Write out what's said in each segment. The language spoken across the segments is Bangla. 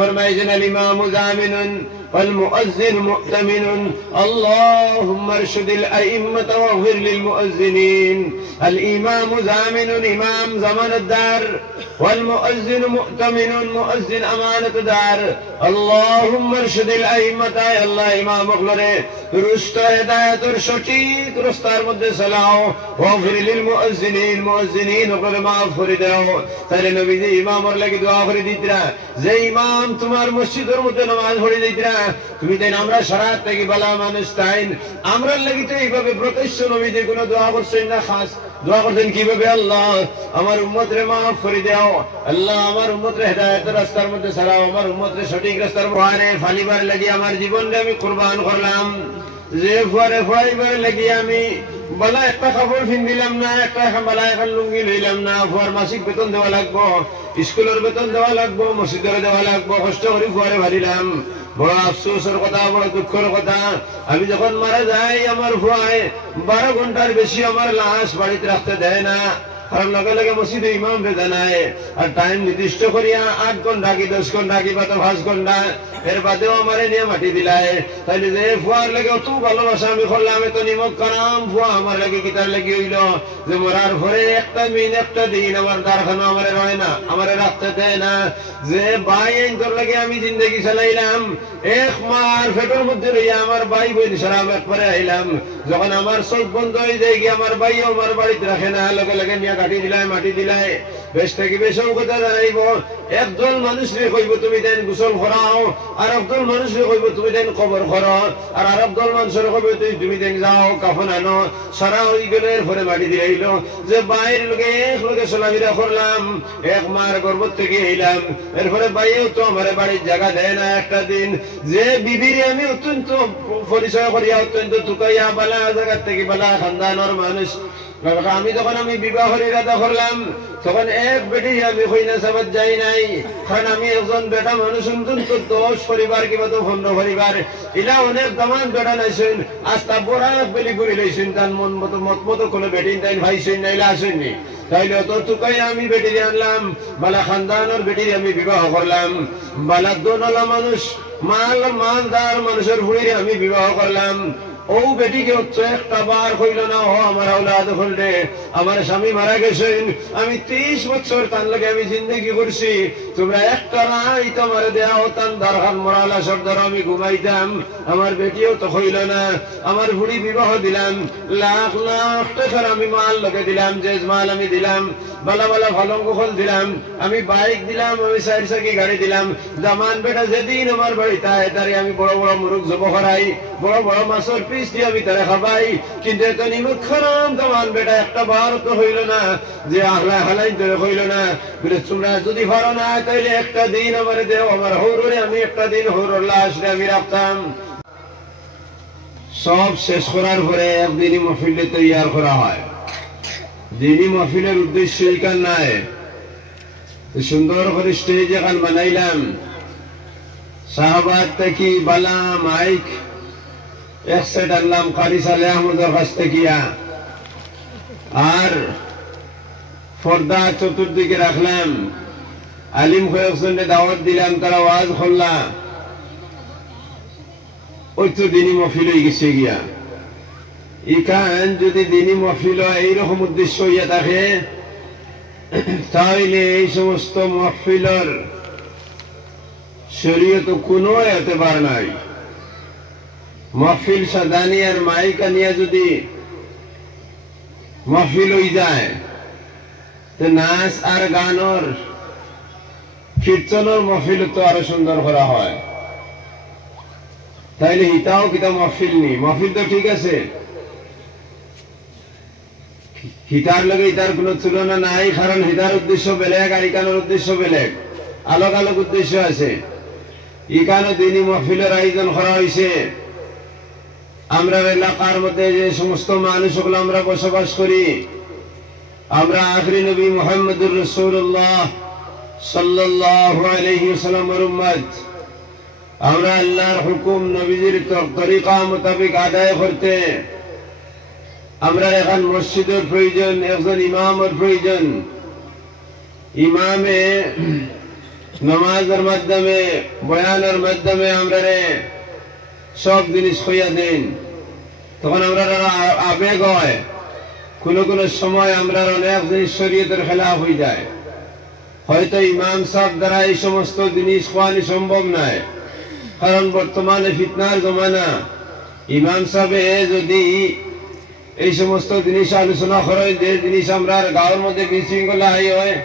ফরমাইছেন আল ইমামু জামিনুন ওয়াল মুআজ্জিন মু'তামিনুন আল্লাহুম্মা আরশুদিল আইম্মাতা ওয়াগফির লিল মুআজ্জিনিন আল ইমামু জামিনুন ইমাম জামানতদার ওয়াল মুআজ্জিন মু'তামিনুন মুআজ্জিন আমানতদার আল্লাহুম্মা আরশুদিল আইম্মাতা আল্লাহ ইমাম গুলোরে দুরুস্ত হেদায়েতের সঠিক রাস্তার মধ্যে চালাও ওয়াগফির লিল মুআজ্জিনিন মুআজ্জিনিন ওগুলো মাফ করে দাও তাহলে নবীজি ইমামের লাগি দোয়া করে দিতরা যে ইমাম তোমার মসজিদের মধ্যে নামাজ পড়ে দিতরা তুমি দেন আমরা সারাত থেকে বালা মানুষ তাইন আমরা লাগি তো এইভাবে প্রত্যক্ষ নবীজি কোনো দোয়া করছেন না খাস দোয়া করতেন কিভাবে আল্লাহ আমার উম্মতরে মাফ করে দাও আল্লাহ আমার উম্মতরে হেদায়েতের রাস্তার মধ্যে চালাও আমার উম্মতরে সঠিক রাস্তার মধ্যে ফালিবার লাগি আমার জীবনটা আমি কুরবান করলাম যে ফুয়ারে ফুয়াইবার লাগি আমি বালা একটা কাপড় কিনলাম না একটা বালা এখন লুঙ্গি লইলাম না ফুয়ার মাসিক বেতন দেওয়া লাগবো স্কুলের বেতন দেওয়া লাগবো মসজিদের দেওয়া লাগবো কষ্ট করে ফুয়ারে ভারিলাম বড় আফসোসের কথা বড় দুঃখের কথা আমি যখন মারা যাই আমার ফুয়ায় 12 ঘন্টার বেশি আমার লাশ বাড়িতে রাখতে দেয় না কারণ লগে লগে মসজিদে ইমাম বেদা নাই আর টাইম নির্দিষ্ট করিয়া 8 ঘন্টা কি 10 ঘন্টা কি বা 5 ঘন্টা এর বাদেও আমারে নিয়ে মাটি দিলায় তাইলে যে ফুয়ার লাগে অত ভালোবাসা আমি করলাম এত নিমক করাম ফুয়া আমার লাগে কিতার লাগি হইল যে মরার পরে একটা মিনিট একটা দিন আমার দারখানা আমারে রয় না আমারে রাখতে দেয় না যে ভাই তোর লাগে আমি জিন্দগি চালাইলাম এক মার পেটের মধ্যে রইয়া আমার ভাই বোন সারাম একবারে আইলাম যখন আমার চোখ বন্ধ হয়ে যায় গিয়ে আমার ভাইও আমার বাড়িতে রাখে না লগে লগে নিয়ে কাটি দিলাই মাটি দিলাই বেশ থেকে বেশও কথা জানাইব একদল মানুষরে কইব তুমি দেন গোসল করাও আর একদল মানুষরে কইব তুমি দেন কবর করো আর একদল মানুষের কইব তুমি দেন যাও কাফন আনো সারা হয়ে গেলে এরপরে মাটি দিয়ে আইল যে বাইরের লোকে এক লোকে চলাফেরা করলাম এক মার গর্ভ থেকে এলাম এরপরে বাইরেও তো আমার বাড়ির জায়গা দেয় না একটা দিন যে বিবিরে আমি অত্যন্ত পরিচয় করিয়া অত্যন্ত টুকাইয়া বালা জায়গা থেকে বালা খানদানোর মানুষ আমি যখন আমি বিবাহের ইরাদা করলাম তখন এক বেটি আমি কইনা সাবাত যাই নাই কারণ আমি একজন বেটা মানুষ অন্তত 10 পরিবার কিংবা 15 পরিবার ইলা অনেক দামান বেটা নাইছেন আস্তা বড়া বেলি করে লইছেন তার মন মতো মত মতো কোনো বেটি তাই ভাইছেন নাইলা আসেননি তাইলে তো টুকাই আমি বেটি আনলাম বালা খানদানোর বেটি আমি বিবাহ করলাম বালা দোনলা মানুষ মালদার মানুষের ভুড়ি আমি বিবাহ করলাম ও বেটিকে হচ্ছে একটা বার হইল না ও আমার আওলাদ হলরে আমার স্বামী মারা গেছেন আমি 30 বছর তার লাগে আমি জিন্দগি করছি তোমরা একটা রাই তোমার দেও তান দরখান মরালা সর্দার আমি ঘুমাইতাম আমার বেটিও তো হইল না আমার বুড়ি বিবাহ দিলাম লাখ লাখ টাকার আমি মাল লোকে দিলাম যে মাল আমি দিলাম বালা বালা ফলঙ্গ ফল দিলাম আমি বাইক দিলাম আমি 4 চাকি গাড়ি দিলাম জামান বেটা যেদিন আমার বাড়িতে আয় তারে আমি বড় বড় মুরগ জব করাই বড় বড় মাছের পিস দিয়ে আমি তারে খাবাই কিন্তু এত নিমক খারাম জামান বেটা একটা বার তো হইল না যে আহলা হালাই ধরে হইল না বলে তোমরা যদি পারো না তাইলে একটা দিন আমার দেও আমার হৌরে আমি একটা দিন হৌরর লাশ আমি রাখতাম সব শেষ করার পরে একদিনই মহফিলে তৈয়ার করা হয় দিনই মহফিলের উদ্দেশ্য এখান নাই সুন্দর করে স্টেজ এখান বানাইলাম সাহাবাত থেকে বালা মাইক এক সেট আনলাম কারি সালে আহমদের কাছ থেকে আর পর্দা চতুর্দিকে রাখলাম আলিম কয়েকজনকে দাওয়াত দিলাম তারা ওয়াজ করলা ওই তো দিনই মহফিল হয়ে গেছে গিয়া ইখান যদি দিনই মহফিল এইরকম উদ্দেশ্য হইয়া থাকে তাহলে এই সমস্ত মহফিলের শরীয়ত কোনো এতবার নাই মহফিল সাদানি আর মাইকা নিয়ে যদি মহফিল হয়ে যায় তো নাচ আর গানের কীর্তনের মহফিল তো আরো সুন্দর করা হয় তাইলে হিতাও কিতা মহফিল নি মহফিল তো ঠিক আছে হিতার লগে হিতার কোনো তুলনা নাই কারণ হিতার উদ্দেশ্য বেলেগ আর ইকানোর উদ্দেশ্য বেলেগ আলোক আলোক উদ্দেশ্য আছে ইকানো দিনই মহফিলের আয়োজন করা হয়েছে আমরা এলাকার মধ্যে যে সমস্ত মানুষগুলো আমরা বসবাস করি আমরা আখরি নবী মুহাম্মদুর রাসূলুল্লাহ সাল্লাল্লাহু আলাইহি ওয়াসাল্লামের উম্মত আমরা আল্লাহর হুকুম নবীজির তরিকা মোতাবেক আদায় করতে আমরা এখন মসজিদের প্রয়োজন একজন ইমামের প্রয়োজন ইমামে নামাজের মাধ্যমে বয়ানের মাধ্যমে আমরা সব জিনিস হইয়া দেন, তখন আমরা আবেগ হয়, কোনো কোনো সময় আমরা অনেক জিনিস শরীয়তের খেলাফ হয়ে যায়। হয়তো ইমাম সাহেব দ্বারা এই সমস্ত জিনিস খোয়ানি সম্ভব নয়, কারণ বর্তমানে ফিতনার জমানা। ইমাম সাহেবে যদি এই সমস্ত জিনিস আলোচনা করে, যে জিনিস আমরা গাঁয়ের মধ্যে বিশৃঙ্খলা হয়,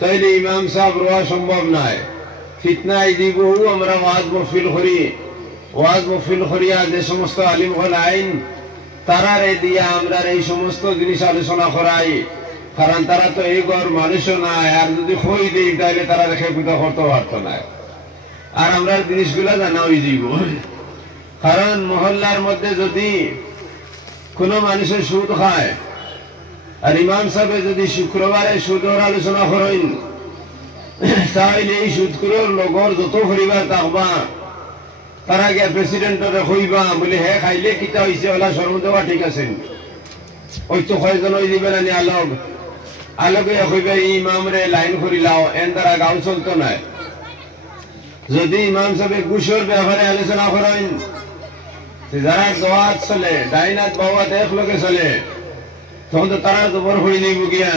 তাইলে ইমাম সাহেব রোয়া সম্ভব নয়। ফিতনায় দিব আমরা ওয়াজ মহফিল করি, ওয়াজ মহফিল করিয়া যে সমস্ত আলিম হল আইন তারারে দিয়া আমরা এই সমস্ত জিনিস আলোচনা করাই, কারণ তারা তো এই ঘর মানুষও নাই, আর যদি হই দিই তাহলে তারা রেখে পিতা করতে পারত না। আর আমরা জিনিসগুলা জানা হয়ে যাব, কারণ মহল্লার মধ্যে যদি কোনো মানুষের সুদ খায় আর ইমাম সাহেব যদি শুক্রবারে সুদের আলোচনা করেন, তাহলে এই সুদখোরের লগর যত পরিবার থাকবা তারা গিয়ে প্রেসিডেন্টরে কইবা বলে হে খাইলে কিতা হয়েছে ওলা শরম দেওয়া ঠিক আছে, ওই তো কয়জন ওই দিবে না আলোক আলোকে কইবে ইমামরে লাইন করি লাও, এন দ্বারা গাঁও চলতো না। যদি ইমাম সাহেব ঘুষের ব্যাপারে আলোচনা করেন, যারা দোয়াত চলে ডাইনাত বাবাত একলগে চলে, তখন তো তারা জবর হয়ে নিব গিয়া,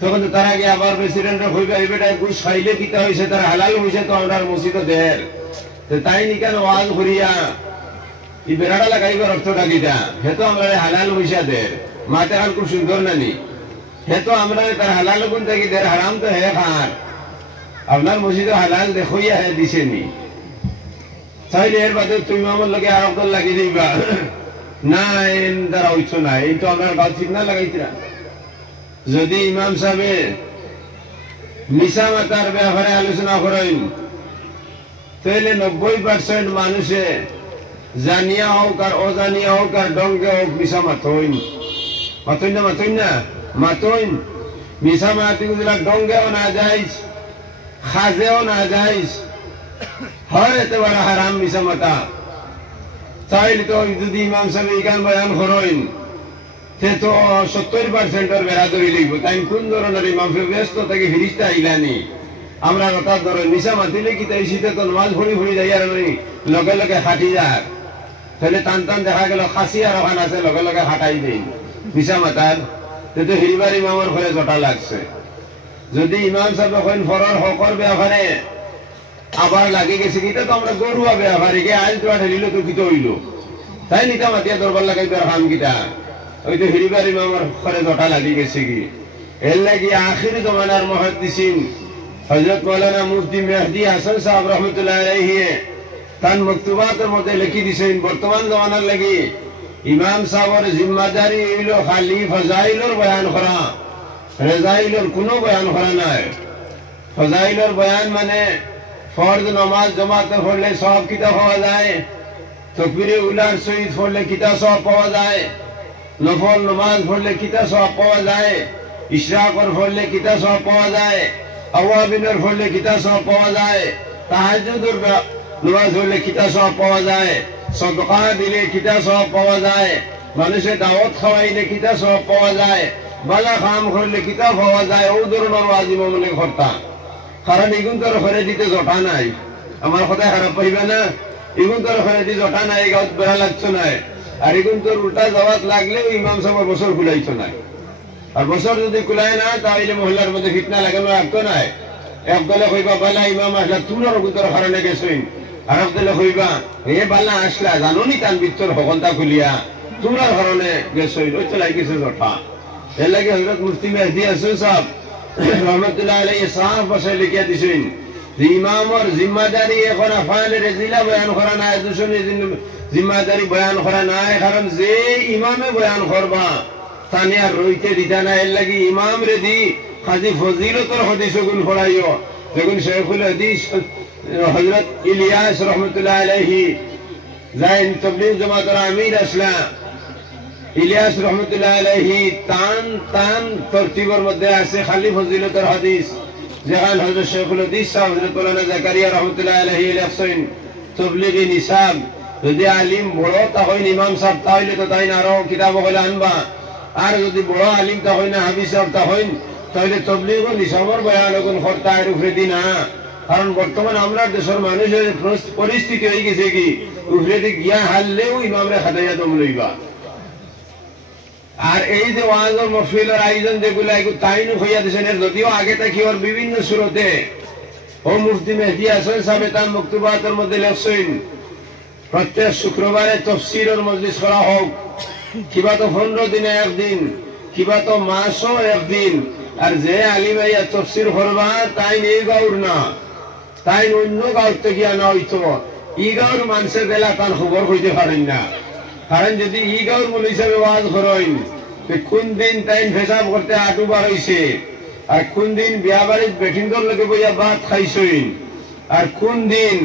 তখন তো তারা গিয়ে আবার প্রেসিডেন্টে কইবে এই বেটা ঘুষ খাইলে কিতা হয়েছে, তারা হালাল হয়েছে তো আমরা মসজিদে দের তাই নি কেন ওয়াজ করিয়া এই বেড়াটা লাগাইবার অর্থটা কিটা, হে তো আমরা হালাল হইসা দের মাতে আর খুব সুন্দর নানি, হে তো আমরা তার হালাল গুণ থাকি দের, হারাম তো হে খান, আপনার মসজিদে হালাল দেখইয়া হে দিছেনি, তাইলে এর বাদে তুমি আমার লগে আর অকল লাগিয়ে দিবা না, এর দ্বারা হইছ না, এই তো আপনার গাছ ঠিক না লাগাইছিলা। যদি ইমাম সাহেবে মিশা মাতার ব্যাপারে আলোচনা করেন, তাহলে 90% মানুষে জানিয়া হোক আর অজানিয়া হোক আর ডঙ্গে হোক মিশা মাতইন, মাতইন না মাতইন না মাতইন, মিশা মাতি গুলা ডঙ্গেও না যাইস, খাজেও না যাইস, হর এতে বড় হারাম মিশা মাতা। তাইলে তো যদি ইমাম সাহেব ইকান বয়ান করেন, সে তো 70% বেড়া ধরে লিখবো, তাই কোন ধরনের ইমাম সাহেব ব্যস্ত থেকে ফিরিস্তা আইলানি, আমরা রতার ধরে মিশা মাতিলে কি তাই শীতে তো মাছ ভরি ভরি যাই আর লগে লগে খাটি যাক, তাহলে টান টান দেখা গেল খাসি আর ওখান আছে লগে লগে খাটাই দিন মিশা মাতার, তো হিরিবার ইমামের ঘরে জটা লাগছে। যদি ইমাম সাহেব এখন ফরর হকর ব্যাপারে আবার লাগে গেছে কিটা, তো আমরা গরুয়া ব্যাপারে গে আইল তো ঢেলিল তো কিতো হইল, তাই নিতা মাতিয়া দরবার লাগাই তোর খাম কিটা, ওই তো হিরিবার ইমামের ঘরে জটা লাগি গেছে কি। এর লাগি আখিরি জমানার মুহাদ্দিসিন হযরত মাওলানা মুফতি মেহদি হাসান সাহেব রহমতুল্লাহ আলাইহি তান মকতুবাতের মধ্যে লিখি দিছেন, বর্তমান জমানার লাগি ইমাম সাহেবের জিম্মাদারি হইল খালি ফজাইলের বয়ান করা, রেজাইলের কোনো বয়ান করা নাই। ফজাইলের বয়ান মানে ফরজ নামাজ জামাতে পড়লে সব কিতাব পাওয়া যায়, তাকবীরে উলার সহিত পড়লে কিতাব সব পাওয়া যায়, নফল নামাজ পড়লে কিতাব সব পাওয়া যায়, ইশরাকর পড়লে কিতাব সব পাওয়া যায়, আওয়াবিনের পড়লে কিতাব সব পাওয়া যায়, তাহাজ্জুদের নামাজ পড়লে কিতাব সব পাওয়া যায়, সদকা দিলে কিতাব সব পাওয়া যায়, মানুষের দাওয়াত খাওয়াইলে কিতাব সব পাওয়া যায়, বালা কাম করলে কিতাব পাওয়া যায়। ও ধরনের ওয়াজিব মনে করতাম, কারণ এগুন তোর ঘরে দিতে জটা নাই, আমার কথায় খারাপ পাইবে না, এগুন তোর ঘরে দিতে জটা নাই, গাঁত বেড়া লাগছো নাই, আর এগুন তোর উল্টা জবাত লাগলেও ইমাম সাহেব বছর খুলাইছ নাই, আর বছর যদি কুলায় না তাহলে মহিলার মধ্যে ফিতনা লাগানো রাখতো নাই। একদলে কইবা বালা ইমাম আসলা তুলার গুতর কারণে গেছইন, আর একদলে কইবা এ বালা আসলা জানো নি তান বিচ্ছর হকলতা খুলিয়া তুলার কারণে গেছইন, ওই তো লাগিয়েছে জটা। এর লাগে হযরত মুফতি মেহদি হাসান সাহেব রহমতুল্লাহ আলাইহি সাহেব বসে লিখিয়া দিছেন যে ইমামর জিম্মাদারি এখন আফআলে রাজিলা বয়ান করা নাই, দুশনের জিম্মাদারি বয়ান করা নাই, কারণ যে ইমামে বয়ান করবা তানি আর রইতে দিতা না। এর লাগি ইমাম রে দি খাজি ফজিলতর হাদিস গুলো পড়াইও, যখন শেখুল হাদিস হযরত ইলিয়াস রহমতুল্লাহ আলাইহি জাইন তাবলীগ জামাতের আমির আসলা, ইলিয়াস রহমতুল্লাহ আলাইহি তান তান তরতিবের মধ্যে আছে খালি ফজিলতর হাদিস, যেখানে হযরত শেখুল হাদিস সাহেব হযরত মাওলানা জাকারিয়া রহমতুল্লাহ আলাইহি লেখছেন তাবলীগি নিসাব, যদি আলিম বড় তা হয় ইমাম সাহেব তাহলে তো তাই না আরো কিতাব হলে আনবা, আর যদি বড় আলিম তা হয় না হাফিজ সাহেব তা হইন তাহলে তাবলীগ নিসাবের বয়ান কোন খরতা এর উপরে দিনা কারণ বর্তমান আমরা দেশের মানুষের পরিস্থিতি হয়ে গেছে কি উপরে গিয়া হারলেও ইমামরে খাটাইয়া দম লইবা। আর এই যে ওয়াজ ও মাহফিলের আয়োজন যেগুলা এগুলো তাইনু হইয়া দিয়েছেন, যদিও আগে থেকে ওর বিভিন্ন সুরতে ও মুফতি মেহদি হাসান সাহেব তার মক্তবাতের মধ্যে লেখছেন প্রত্যেক শুক্রবারে তাফসীরের মজলিস করা হোক, কিবা তো 15 দিনে একদিন, কিবা তো মাসও একদিন। আর যে আলিম আইয়া তাফসীর করবা তাই এই গাঁর না, তাই অন্য গাঁর থেকে আনা হইতো। ই গাঁর মানুষের বেলা তার খবর হইতে পারেন না, কারণ যদি ই গাঁর মূল হিসাবে ওয়াজ করেন কোন দিন তাই পেশাব করতে আটু বার হইছে, আর কোন দিন বিয়া বাড়ির বেটিংর লোকে বইয়া ভাত খাইছেন, আর কোন দিন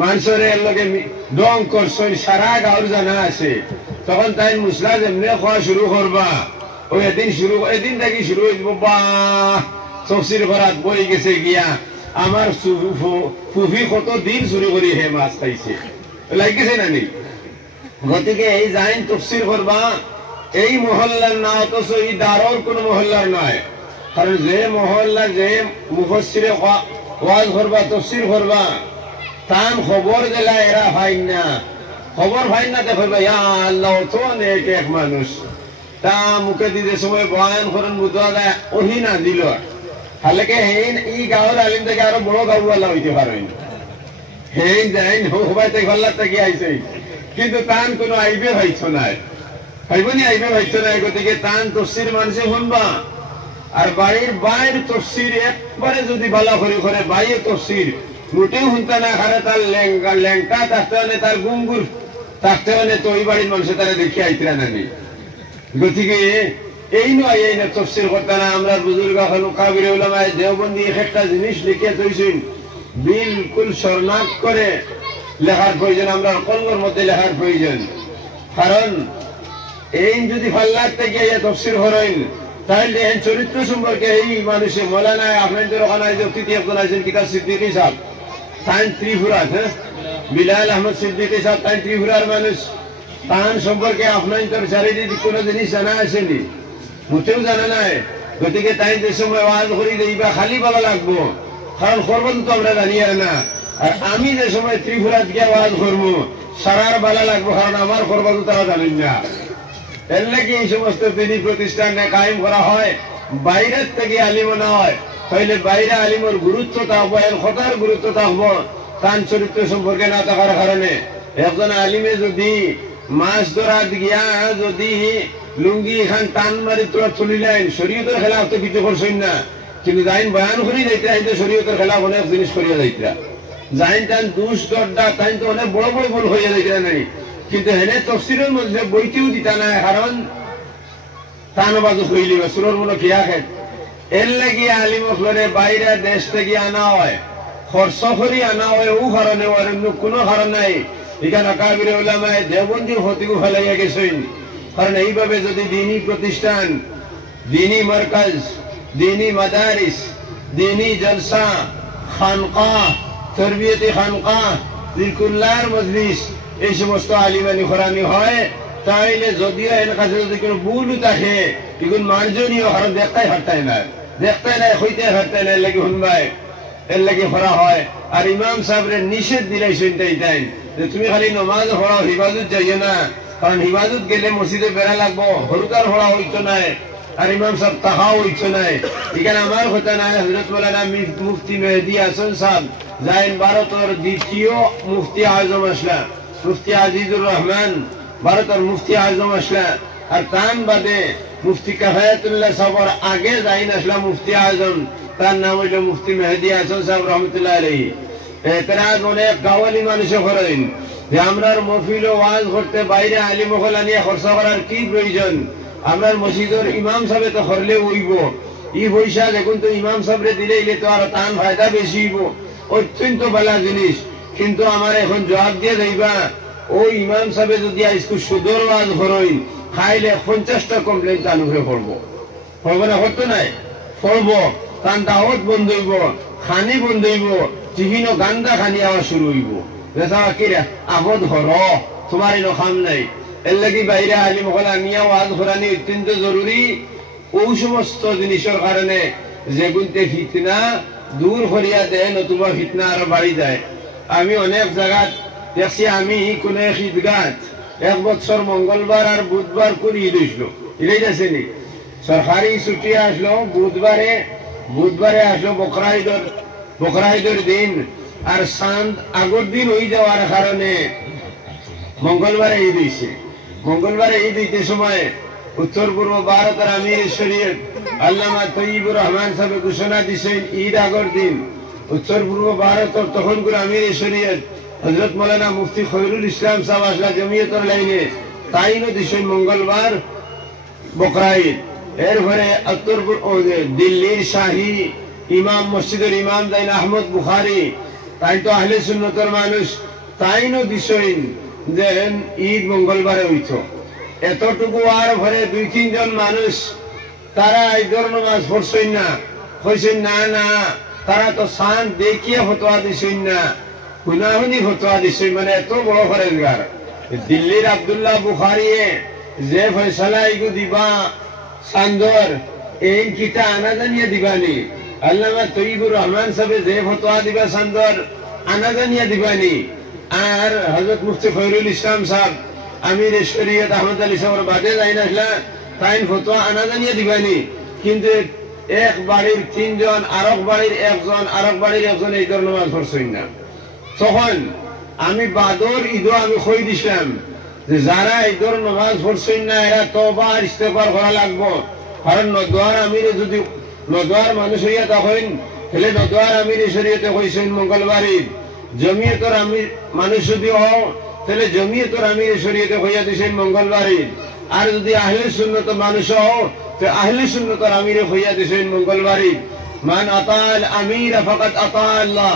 মানুষের লগে ডং করছেন, সারা গাঁর জানা আছে। তখন তাই মুসলা যেমনি খাওয়া শুরু করবা, ওই এদিন থেকে শুরু হয়ে যাব বা তফসির করাত বই গেছে গিয়া আমার ফুফি কত দিন শুরু করি হে মাছ খাইছে লাগিছে না নি। গতিকে এই যাইন তফসির করবা এই মহল্লার না, অথচ এই দারর কোন মহল্লার নয়। কারণ যে মহল্লা যে মুফাসসিরে ওয়াজ করবা তফসির করবা তান খবর দিলা এরা ভাইন না, খবর ভাইন না দেখো ইয়া আল্লাহ তো নেক এক মানুষ তা মুখে দিতে সময় বয়ান করেন বুঝা ওহি না দিল, তাহলে হেন এই গাঁয়ের আলিম থেকে আরো বড় গাঁওয়ালা হইতে পারেন। হেন যাইন হবাইতে ঘল্লার থেকে আইছে, কিন্তু তান কোনো আইবে ভাইছ নাই, ভাইবনি আইবে ভাইছ নাই। গতিকে তান তফসির মানুষে শুনবা, আর বাড়ির বাইর তফসির একবারে যদি ভালো করে বাইরে তফসির মোটেও শুনতে না খারে, তার ল্যাংটা থাকতে হলে তার গুঙ্গুর থাকতে হলে তো ওই বাড়ির মানুষে তারা দেখে আইতরা নানি। গতিকে এই নয় এই না তফসির করতে না। আমরা বুজুর্গ এখন কাবিরে উলামায়ে দেওবন্দি একটা জিনিস লিখে তৈছেন, বিলকুল শরণার্থ করে লেখার প্রয়োজন, আমরা কলমের মধ্যে লেখার প্রয়োজন। কারণ এই যদি ফাল্লার থেকে তফসির করেন তাহলে চরিত্র সম্পর্কে এই মানুষে মৌলানা আপনাদের ওখানে তৃতীয় একজন আছেন কিতাব সিদ্দিকী সাহেব, তাই ত্রিপুরা, হ্যাঁ বিলাল আহমদ সিদ্দিকী সাহেব তাই ত্রিপুরার মানুষ, তান সম্পর্কে আপনার চারিদিকে কোনো জিনিস জানা আসেনি, মোটেও জানা নাই। গতিকে তাই যে সময় ওয়াজ করি দিবা খালি ভালো লাগবো, কারণ খবর তো আমরা জানি আর না। আর আমি যে সময় ত্রিপুরা গিয়ে ওয়াজ করবো সারার ভালো লাগবো, কারণ আমার খবর তো তারা জানেন না। এর লাগে এই সমস্ত দিনী প্রতিষ্ঠানে কায়েম করা হয়, বাইরের থেকে আলিম না হয়, তাহলে বাইরে আলিমের গুরুত্ব থাকবো, এর কথার গুরুত্ব থাকবো, তার চরিত্র সম্পর্কে না থাকার কারণে। একজন আলিমে যদি মাছ ধরা গিয়া যদি লুঙ্গি এখান টান মারি তোরা তুলিলেন, শরীয়তের খেলাফ তো কিছু করছেন না, কিন্তু যাইন বয়ান করি যাইতে আইতে শরীয়তের খেলাফ অনেক জিনিস করিয়া যাইতরা, যাইন টান দুষ দরডা তাই তো অনেক বড় বড় ভুল হইয়া যাইতরা নাই। কিন্তু হেনে তফসিরের মধ্যে বইতেও দিতা নাই, কারণ তানবাজু হইলি বা সুরর মনে খেয়া খেত। এর লাগিয়ে আলিমরে বাইরে দেশ থেকে আনা হয়, খরচ করি আনা হয়, ও কারণে অন্য কোনো কারণ নাই। এখানে কাবিরে উলামায়ে দেওবন্দির হতিও ফেলাইয়া গেছেন। কারণ এইভাবে যদি দিনী প্রতিষ্ঠান, দিনী মারকাজ, দিনী মাদারিস, দিনী জলসা, খানকাহ, তরবিয়তি খানকাহ, জিকুল্লাহর মজলিস এই সমস্ত আলিমানি খরানি হয়, তাইলে যদিও এর কাছে যদি কোনো ভুলও থাকে এগুলো মার্জনীয়, কারণ দেখতেই হারতাই না, দেখতে নাই হইতে হারতাই না, এর লাগে শুনবাই, এর লাগে করা হয়। আর ইমাম সাহেবের নিষেধ দিলাই শুনতেই তাই যে তুমি খালি নমাজ পড়াও, হিফাজত যাইও না, কারণ হিফাজত গেলে মসজিদে বেড়া লাগবো, হরুতার পড়া হইতো নাই, আর ইমাম সাহেব তাহাও হইতো নাই। এখানে আমার কথা নাই, হযরত মাওলানা মুফতি মেহদি হাসান সাহেব যাইন ভারতের দ্বিতীয় মুফতি আজম আসলা, মুফতি আজিজুর রহমান ভারতের মুফতি আজম আসলা। আর তান বাদে মুফতি কাফায়াতুল্লাহ সাহেবের আগে যাইন আসলা মুফতি আজম, তার নাম হইল মুফতি মেহদি হাসান সাহেব রহমতুল্লাহ আলাইহি। এতরাজ অনেক গাওয়ালি মানুষে করেন যে আমরার মহফিল ওয়াজ করতে বাইরে আলিম ওখালা নিয়ে খরচ করার কি প্রয়োজন, আমরার মসজিদের ইমাম সাহেব তো করলে হইব, ই পয়সা দেখুন তো ইমাম সাহেবরে দিলে তো আর তান ফায়দা বেশি হইব, অত্যন্ত ভালো জিনিস। কিন্তু আমার এখন জবাব দিয়ে যাইবা, ওই ইমাম সাহেব যদি আজকে সুদর ওয়াজ করেন খাইলে 50টা কমপ্লেন তার উপরে পড়বো, পড়বো না? হতো নাই, পড়বো, তান দাওয়াত বন্ধ হইব, খানি বন্ধ হইব, বিভিন্ন গান্দা খানি আওয়া শুরু হইব, আবদ হর তোমার এনো খাম নাই। এর লাগি বাইরে আলিম হলা মিয়া ওয়াজ করানি অত্যন্ত জরুরি। ওই সমস্ত জিনিসের কারণে যেগুনতে ফিতনা দূর করিয়া দেয়, নতুবা ফিতনা আরো বাড়ি যায়। আমি অনেক জায়গা দেখছি, আমি কোন এক ঈদগাহ এক বছর মঙ্গলবার আর বুধবার কোন ঈদ হইছিল, ঈদ আসেনি, সরকারি ছুটি আসলো বুধবারে আসলো বকরা ঈদের দিন, আর চাঁদ আগর দিন হয়ে যাওয়ার কারণে মঙ্গলবারে ঈদ হয়েছে। মঙ্গলবারে ঈদ হইতে সময় উত্তর পূর্ব ভারতের আমির শরীয়ত আল্লামা তৈয়বুর রহমান সাহেব ঘোষণা দিয়েছেন, ঈদ আগর দিন উত্তর পূর্ব ভারতের তখনকার আমির শরীয়ত হযরত মৌলানা মুফতি খৈরুল ইসলাম সাহেব আসলা জমিয়তের লাইনে তাইনও দিয়েছেন মঙ্গলবার বকরা ঈদ। এরপরে উত্তর দিল্লির শাহী ইমাম মসজিদের ইমাম দাইন আহমদ বুখারী, তাই তো আহলে সুন্নতের মানুষ, তাইনও দিছেন যে ঈদ মঙ্গলবারে হইত। এতটুকু আর ঘরে 2-3 জন মানুষ তারা ঈদের নামাজ পড়ছেন না, কইছেন না না তারা তো চাঁদ দেখিয়ে ফতোয়া দিছেন না, হুনাহুনি ফতোয়া দিছেন, মানে এত বড় ফরেজগার। দিল্লির আব্দুল্লাহ বুখারী যে ফয়সালা ইগু দিবা চাঁদর এই কিতা আনা জানিয়ে দিবানি, আল্লামা তৈয়বুর রহমান সাহেব যে ফতোয়া দিবা চাঁদর আনা জানিয়ে দিবানি, আর হযরত মুফতি খৈরুল ইসলাম সাহেব আমির শরীয়ত আহমদ আলী সাহেবের বাদে যাই না তাই ফতোয়া আনা জানিয়ে দিবানি। কিন্তু এক বাড়ির 3 জন, আরেক বাড়ির 1 জন, আরেক বাড়ির 1 জন ঈদের নামাজ পড়ছেন না। তখন আমি বাদর ঈদও আমি কই দিছিলাম যে যারা ঈদের নামাজ পড়ছেন না এরা তওবা আর ইস্তেগফার করা লাগবো, কারণ নদওয়ার আমিরে যদি নদওয়ার মানুষ হইয়া তখন তাহলে নদওয়ার আমির শরীয়তে কইছেন মঙ্গলবার ঈদ, জমিয়তের আমির মানুষ যদি হও তাহলে জমিয়তের আমির শরীয়তে কইয়া দিছেন মঙ্গলবার ঈদ, আর যদি আহলে সুন্নত মানুষ হও তো আহলে সুন্নতের আমিরে কইয়া দিছেন মঙ্গলবার ঈদ। মান আতাল আমির ফাকাত আতা আল্লাহ,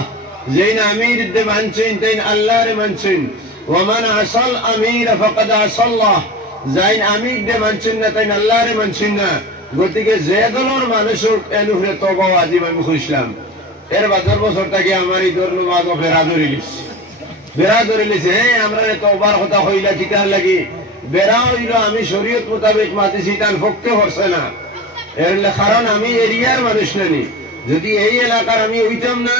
যেইন আমির দে মানছেন তাইন আল্লাহরে মানছেন, ওমান আসল আমির ফাকাদ আসাল্লাহ, যাইন আমির দে মানছেন না তাইন আল্লাহরে মানছেন না। গতিকে যে দলের মানুষ এনুরে তওবা ওয়াজিব আমি কইছিলাম। এর বাদর বছর থেকে আমার ঈদের নামাজ বেড়া ধরে লিছে, আমরা তওবার কথা কইলা কিতার লাগি বেড়া হইল, আমি শরীয়ত মোতাবেক মাতিছি তার পক্ষে হচ্ছে না, এর কারণ আমি এরিয়ার মানুষ নানি, যদি এই এলাকার আমি হইতাম না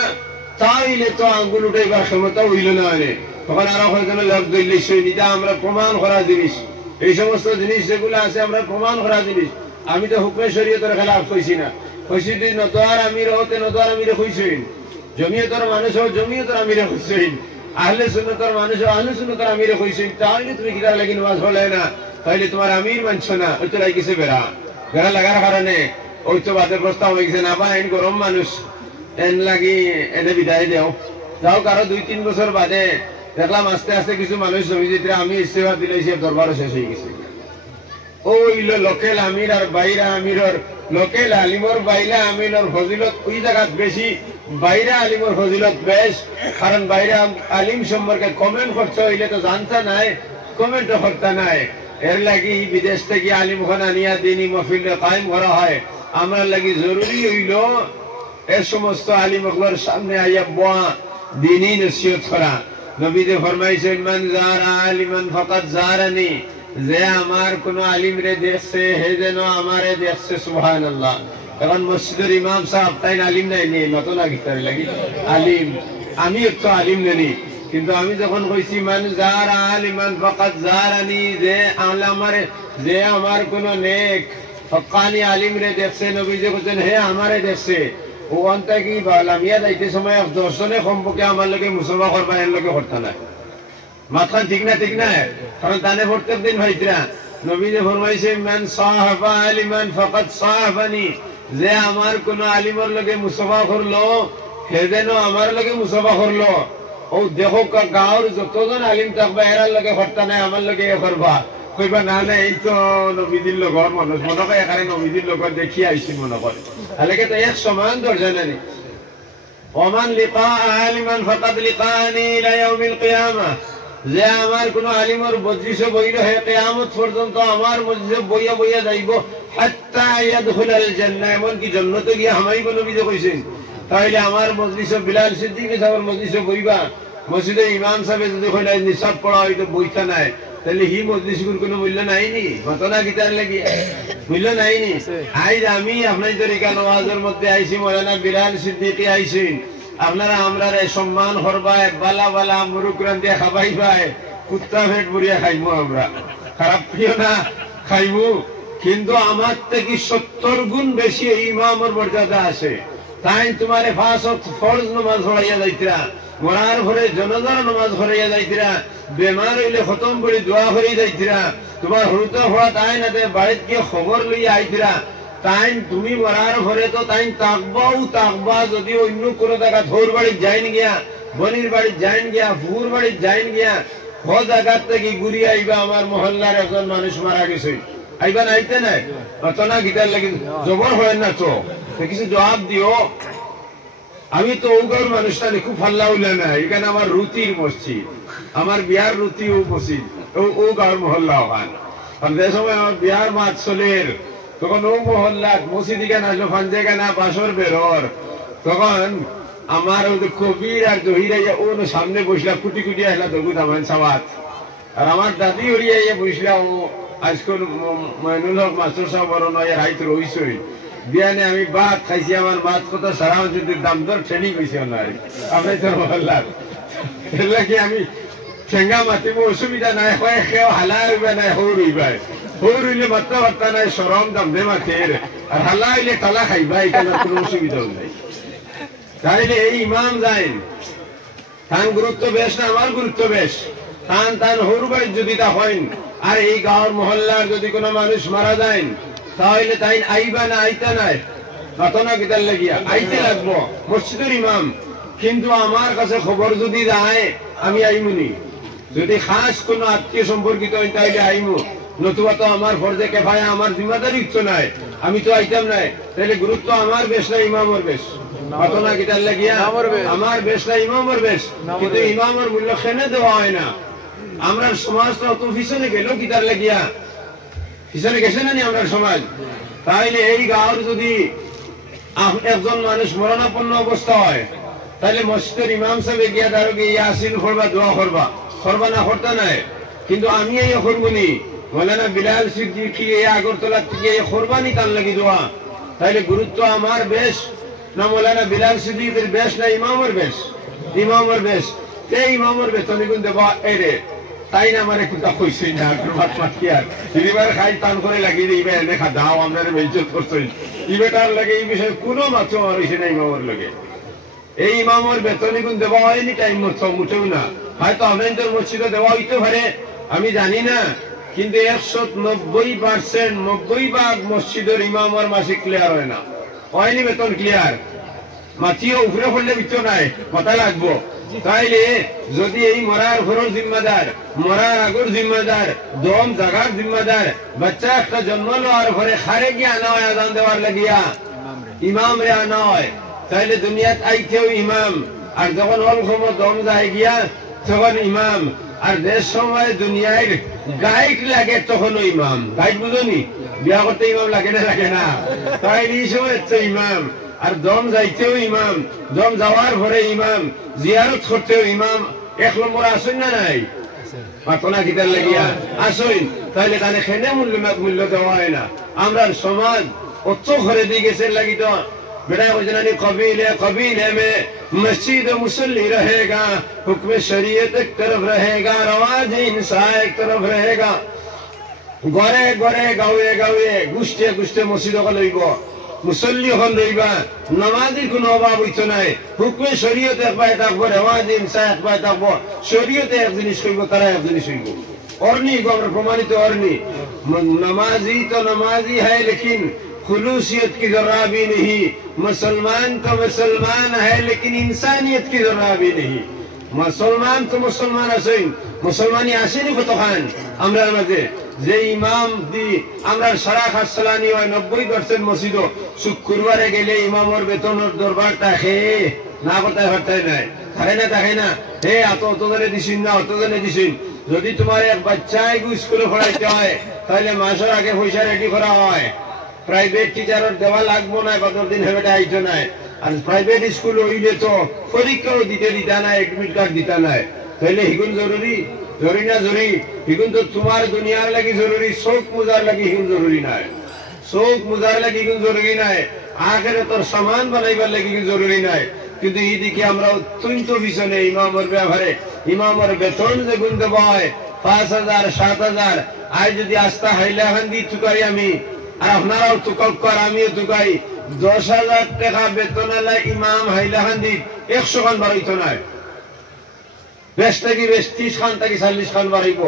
তাহলে তো আঙ্গুল উঠাইবার ক্ষমতা হইল না, তখন আরো হয়তো লোক দলিস এটা আমরা প্রমাণ করা জিনিস, এই সমস্ত জিনিস যেগুলো আছে আমরা প্রমাণ করা জিনিস। আমি তো হুকমে শরীয়তের খেলাফ কইছি না, কইছি তুই নদওয়ার আমির হতে নদওয়ার আমিরে কইছেন, জমিয়তের মানুষ হোক জমিয়তের আমিরে কইছেন, আহলে সুন্নতের মানুষ আহলে সুন্নতের আমিরে কইছেন, তাহলে তুমি কিতার লাগি নামাজ পড়লে না, তাহলে তোমার আমির মানছো না, ওই তো লাগিছে বেড়া লাগার কারণে ওই তো বাদের প্রস্তাব হয়ে গেছে না বা এন গরম মানুষ এন লাগি এনে বিদায় দেও যাও। কারো 2-3 বছর বাদে দেখলাম আস্তে আস্তে কিছু মানুষ জমি যেতে আমি ইস্তেফা দিলে দরবারও শেষ হয়ে গেছে। ওইল লোকেল আমির আর বাইরা আমিরর লোকেল আলিমর বাইরা আমিরর ফজিলত ওই জায়গাত বেশি, বাইরা আলিমর ফজিলত বেশ, কারণ বাইরা আলিম সম্পর্কে কমেন্ট করতে হইলে তো জানতা নাই, কমেন্টও করতে নাই। এর লাগি বিদেশ থেকে আলিম খান আনিয়া দিনী মহফিল কায়েম করা হয়। আমার লাগি জরুরি হইল এর সমস্ত আলিম আকবর সামনে আইয়া বোয়া দিনী নসিহত করা। নবীতে ফরমাইছেন মান যারা আলিমান ফাকাদ যারানি, যে আমার কোন আলিম রে দেখছে হে যেন আমারে দেখছে। সুবহানাল্লাহ। এখন মসজিদের ইমাম সাহেব তাই আলিম নাই নেই নতুন লাগি আলিম, আমি একটু আলিম নেনি, কিন্তু আমি যখন কইছি মান যারা আলিমান ফাকাদ যারানি, যে আমারে যে আমার কোন নেক হক্কানি আলিম রে দেখছে, নবী যে বলেন হে আমারে দেখছে, ও অন্তে কি লামিয়া যাইতে সময় দর্শনে সম্পর্কে আমার লগে মুসলমান করবা এর লগে করতে না। মাথান ঠিক না কারণ তানে প্রত্যেক দিন ভাইতরা নবী যে ফরমাইছে মান সাহাবা আলিমান ফাকাদ সাহাবানি, যে আমার কোন আলিমের লগে মুসাফা করলো হে যেন আমার লগে মুসাফা করলো। ও দেখো গাঁৱৰ যতজন আলিম থাকবা এরার লগে করতে নাই, আমার লগে এ করবা, কইবা না না এই তো নবীদের লগর মানুষ মনে করে এখানে নবীদের লগত দেখি আইছি মনে করে, তাহলে তো এক সমান দরজা নেই। ওমান লিকা আলিমান ফাকাদ লিকানি ইলা ইয়াউমিল কিয়ামা, যে আমার কোন আলিমের মজলিসে বইল হে কিয়ামত পর্যন্ত আমার মজলিসে বইয়া যাইব হাত্তা ইয়াদখুলাল জান্নাহ, এমন কি জান্নাতে গিয়া হামাইব। নবী যে কইছেন তাইলে আমার মজলিসে বিলাল সিদ্দিক সাহেবের মজলিসে বইবা, মসজিদে ইমাম সাহেব যদি কইলা নিসাব পড়া হয়তো বইতা নাই, তাহলে হি মজলিসগুলোর কোনো মূল্য নাইনি, ঘটনা গীতার লাগি মূল্য নাইনি। আজ আমি আপনার তরিকা নওয়াজের মধ্যে আইসি, মৌলানা বিলাল সিদ্দিকী আইসিন, আপনারা আমরা সম্মান করবাই, বালা বালা মুরুক রান্ধিয়া খাবাই পাই, কুত্তা পেট ভরিয়া খাইবো, আমরা খারাপ প্রিয় না খাইবো, কিন্তু আমার থেকে 70 গুণ বেশি ইমামের মর্যাদা আছে। তাই তোমার 5 ওয়াক্ত ফরজ নামাজ পড়াইয়া যাইতরা, মরার ঘরে জনাজার নামাজ পড়াইয়া যাইতরা, বেমার হইলে খতম করে দোয়া করে যাইতরা, তোমার হরুতা হওয়া তাই না বাড়িতে গিয়ে খবর লইয়া আইতরা। তাই তুমি মরার ঘরে তো তাই তাকবাও তাকবা, যদি অন্য কোনো জায়গা থোর বাড়ির যাইন গিয়া, বনির বাড়ির যাইন গিয়া, ফুর বাড়ির যাইন গিয়া, হ জায়গার থেকে ঘুরিয়ে আইবা আমার মহল্লার একজন মানুষ মারা গেছে, আইবা না আইতে নাই ঘটনা গীতার লাগি জবর হয় না, তো কিছু জবাব দিও। আমি তো ওগর মানুষটা খুব ফাল্লা উল্লা না, এখানে আমার রুতির মসজিদ, আমার বিয়ার রুতি ও মসজিদ, ও গাঁর মহল্লা ওখান। যে সময় আমার বিয়ার মাছ চলের, তখন ও মহল্লা মসজিদ এখানে আসলো, ফাঞ্জে গানা বাসর বেরোর, তখন আমার কবির আর জহির আইয়া ও সামনে বসলা, কুটি কুটি আসলা দগুদ আমার সাবাত, আর আমার দাদি উড়িয়ে বসলা, ও আজকাল মাইনুল হক মাস্টার সাহেব বড় নয় হাইত রইছই বিয়ানে আমি ভাত খাইছি, আমার মাছ কথা সারা যদি দাম দর ট্রেনিং হয়েছে না আপনি তোর মহল্লার কি আমি ঠেঙ্গা মাতিব, অসুবিধা নাই, হয় সেও হালা হইবা নাই, সৌ রইবাই, সৌ রইলে মাত্রা বার্তা নাই, সরম দাম দে মাথের, আর হালা হইলে তালা খাইবা, এখানে কোনো অসুবিধাও নাই। তাইলে এই ইমাম যাইন, তার গুরুত্ব বেশ না আমার গুরুত্ব বেশ, তান সরু বাড়ির যদি তা হয়, আর এই গাঁৱৰ মহল্লার যদি কোনো মানুষ মারা যায়, তাহলে তাই আইবা না আইতা নাই, ঘটনা গীতার লাগিয়া আইতে লাগবো মসজিদের ইমাম। কিন্তু আমার কাছে খবর যদি যায় আমি আইমুনি, যদি খাস কোনো আত্মীয় সম্পর্কিত হয় তাইলে আইমু, নতুবা তো আমার ফরজে কেফায়া, আমার জিম্মাদারি ইচ্ছ নাই, আমি তো আইতাম নাই। তাইলে গুরুত্ব আমার বেশ না ইমামের বেশ, ঘটনা গীতার লাগিয়া আমার বেশ না ইমামের বেশ, কিন্তু ইমামের মূল্য খেনে দেওয়া হয় না। আমরা সমাজটা অত পিছনে গেল গীতার লাগিয়া, পিছনে গেছে না আমরা সমাজ। তাইলে এই গাঁৱৰ যদি একজন মানুষ মরণাপন্ন অবস্থা হয়, তাহলে মসজিদের ইমাম সাহেব গিয়া দাঁড়িয়ে ইয়াসিন করবা, দোয়া করবা, করবা না করতে নাই, কিন্তু আমি এই করবনি, মৌলানা বিলাল সিদ্দিকী এই আগরতলা থেকে এই করবানি তার লাগি দোয়া। তাইলে গুরুত্ব আমার বেশ না মৌলানা বিলাল সিদ্দিকীর বেশ না ইমামের বেশ? ইমামের বেশ। এই ইমামের বেতনে কিন্তু দেবা এরে তাই না আমার একটু কইছি না, দিদিবার খাই টান করে লাগিয়ে দিবে, এনে দাও আমরা বেইজ্জত করছেন, ইবেটার লাগে এই বিষয়ে কোনো মাত্র আমার হয়েছে না ইমামের লগে। এই ইমামের বেতনে কিন্তু দেওয়া হয়নি টাইম মতো, মুঠেও না, হয়তো আপনাদের মসজিদে দেওয়া হইতে পারে আমি জানি না, কিন্তু 190% 90% মসজিদের ইমামের মাসিক ক্লিয়ার হয় না, হয়নি বেতন ক্লিয়ার, মাছিও উপরে পড়লে ভিতর নাই, কথা লাগবো। তাইলে যদি এই মরার ঘরের জিম্মাদার, মরার আগর জিম্মাদার, দম জাগার জিম্মাদার, বাচ্চা একটা জন্ম লওয়ার ঘরে খারে গিয়ে আনা হয় আজান দেওয়ার লাগিয়া, ইমাম রে আনা হয়, তাইলে দুনিয়াত আইতেও ইমাম, আর যখন অল্প দম যায় গিয়া তখন ইমাম, আর যে সময় দুনিয়ায় গায়ক লাগে তখনও ইমাম। গায়ক বুঝনি, বিয়া করতে ইমাম লাগে না লাগে না, তাইলে এই সময় হচ্ছে ইমাম, আর দম যাইতেও ইমাম, দম যাওয়ার পরে ইমাম, জিয়ারত করতেও ইমাম। 1 নম্বর আসেন না নাই ঘটনা গীতার লাগিয়া আসেন, তাহলে তাহলে খেনে মূল্য দেওয়া হয় না। আমরা সমাজ অত ঘরে দিয়ে গেছে লাগি তো बेटा वजनानी कबीले में मस्जिद मुसल्ली रहेगा, हुक्म शरीयत एक तरफ रहेगा, रवाज इंसा एक तरफ रहेगा, घरे घरे गावे गावे गुष्टे गुष्टे मस्जिद का लइब, मुसल्ली हन रहिबा, नमाजी কোনো অভাব হইতো নাই, হুকমে শরীয়ত এক পায় থাকবো, রওয়াজ ইনসা এক পায় থাকবো, শরীয়তে এক জিনিস হইব, তারা এক জিনিস হইব, অরনি আমরা প্রমাণিত অরনি। नमाजी तो नमाजी है लेकिन खुलूसियत की जरा भी नहीं, मुसलमान तो मुसलमान है लेकिन इंसानियत की जरा भी नहीं। मुसलमान तो मुसलमान आছেন, मुसलमानी আসেনি কতখান আমরার মাঝে, যে ইমাম দি আমরা সারা খাসলানি হয় 90% মসজিদ, শুক্রবারে গেলে ইমামের বেতনের দরবারটা খেয়ে না করতে পারতে নাই, থাকে না থাকে না, হে অত জনে দিছিন না অত জনে দিছিন। যদি তোমার এক বাচ্চাই স্কুলে পড়াইতে হয় তাহলে মাসের আগে পয়সা রেডি করা হয়, প্রাইভেট টিচারের দেওয়া লাগবো না, কতদিন হেবেটা আইতো নাই, আর প্রাইভেট স্কুল হইলে তো পরীক্ষাও দিতে নাই, এডমিট কার্ড দিতে নাই, তাহলে হিগুন জরুরি। জরুরি না জরুরি কিন্তু তোমার দুনিয়ার লাগি জরুরি চোখ মুজার লাগি হিন জরুরি নাই চোখ মুজার লাগি কিন্তু জরুরি নাই আখেরে তোর সামান বানাইবার লাগি কিন্তু জরুরি নাই কিন্তু এইদিকে আমরা অত্যন্ত পিছনে ইমামের ব্যবহারে ইমামের বেতন যে গুণ দেব হয় 5,000 7,000 আজ যদি আস্তা হাইলাকান্দি চুকাই আমি আর আপনারাও চুকাও কর আমিও চুকাই 10,000 টাকা বেতন আলা ইমাম হাইলাকান্দি 100 খান বাড়াইতো নাই বেশ থেকে বেশ 30 খান থেকে 40 খান বাড়াইব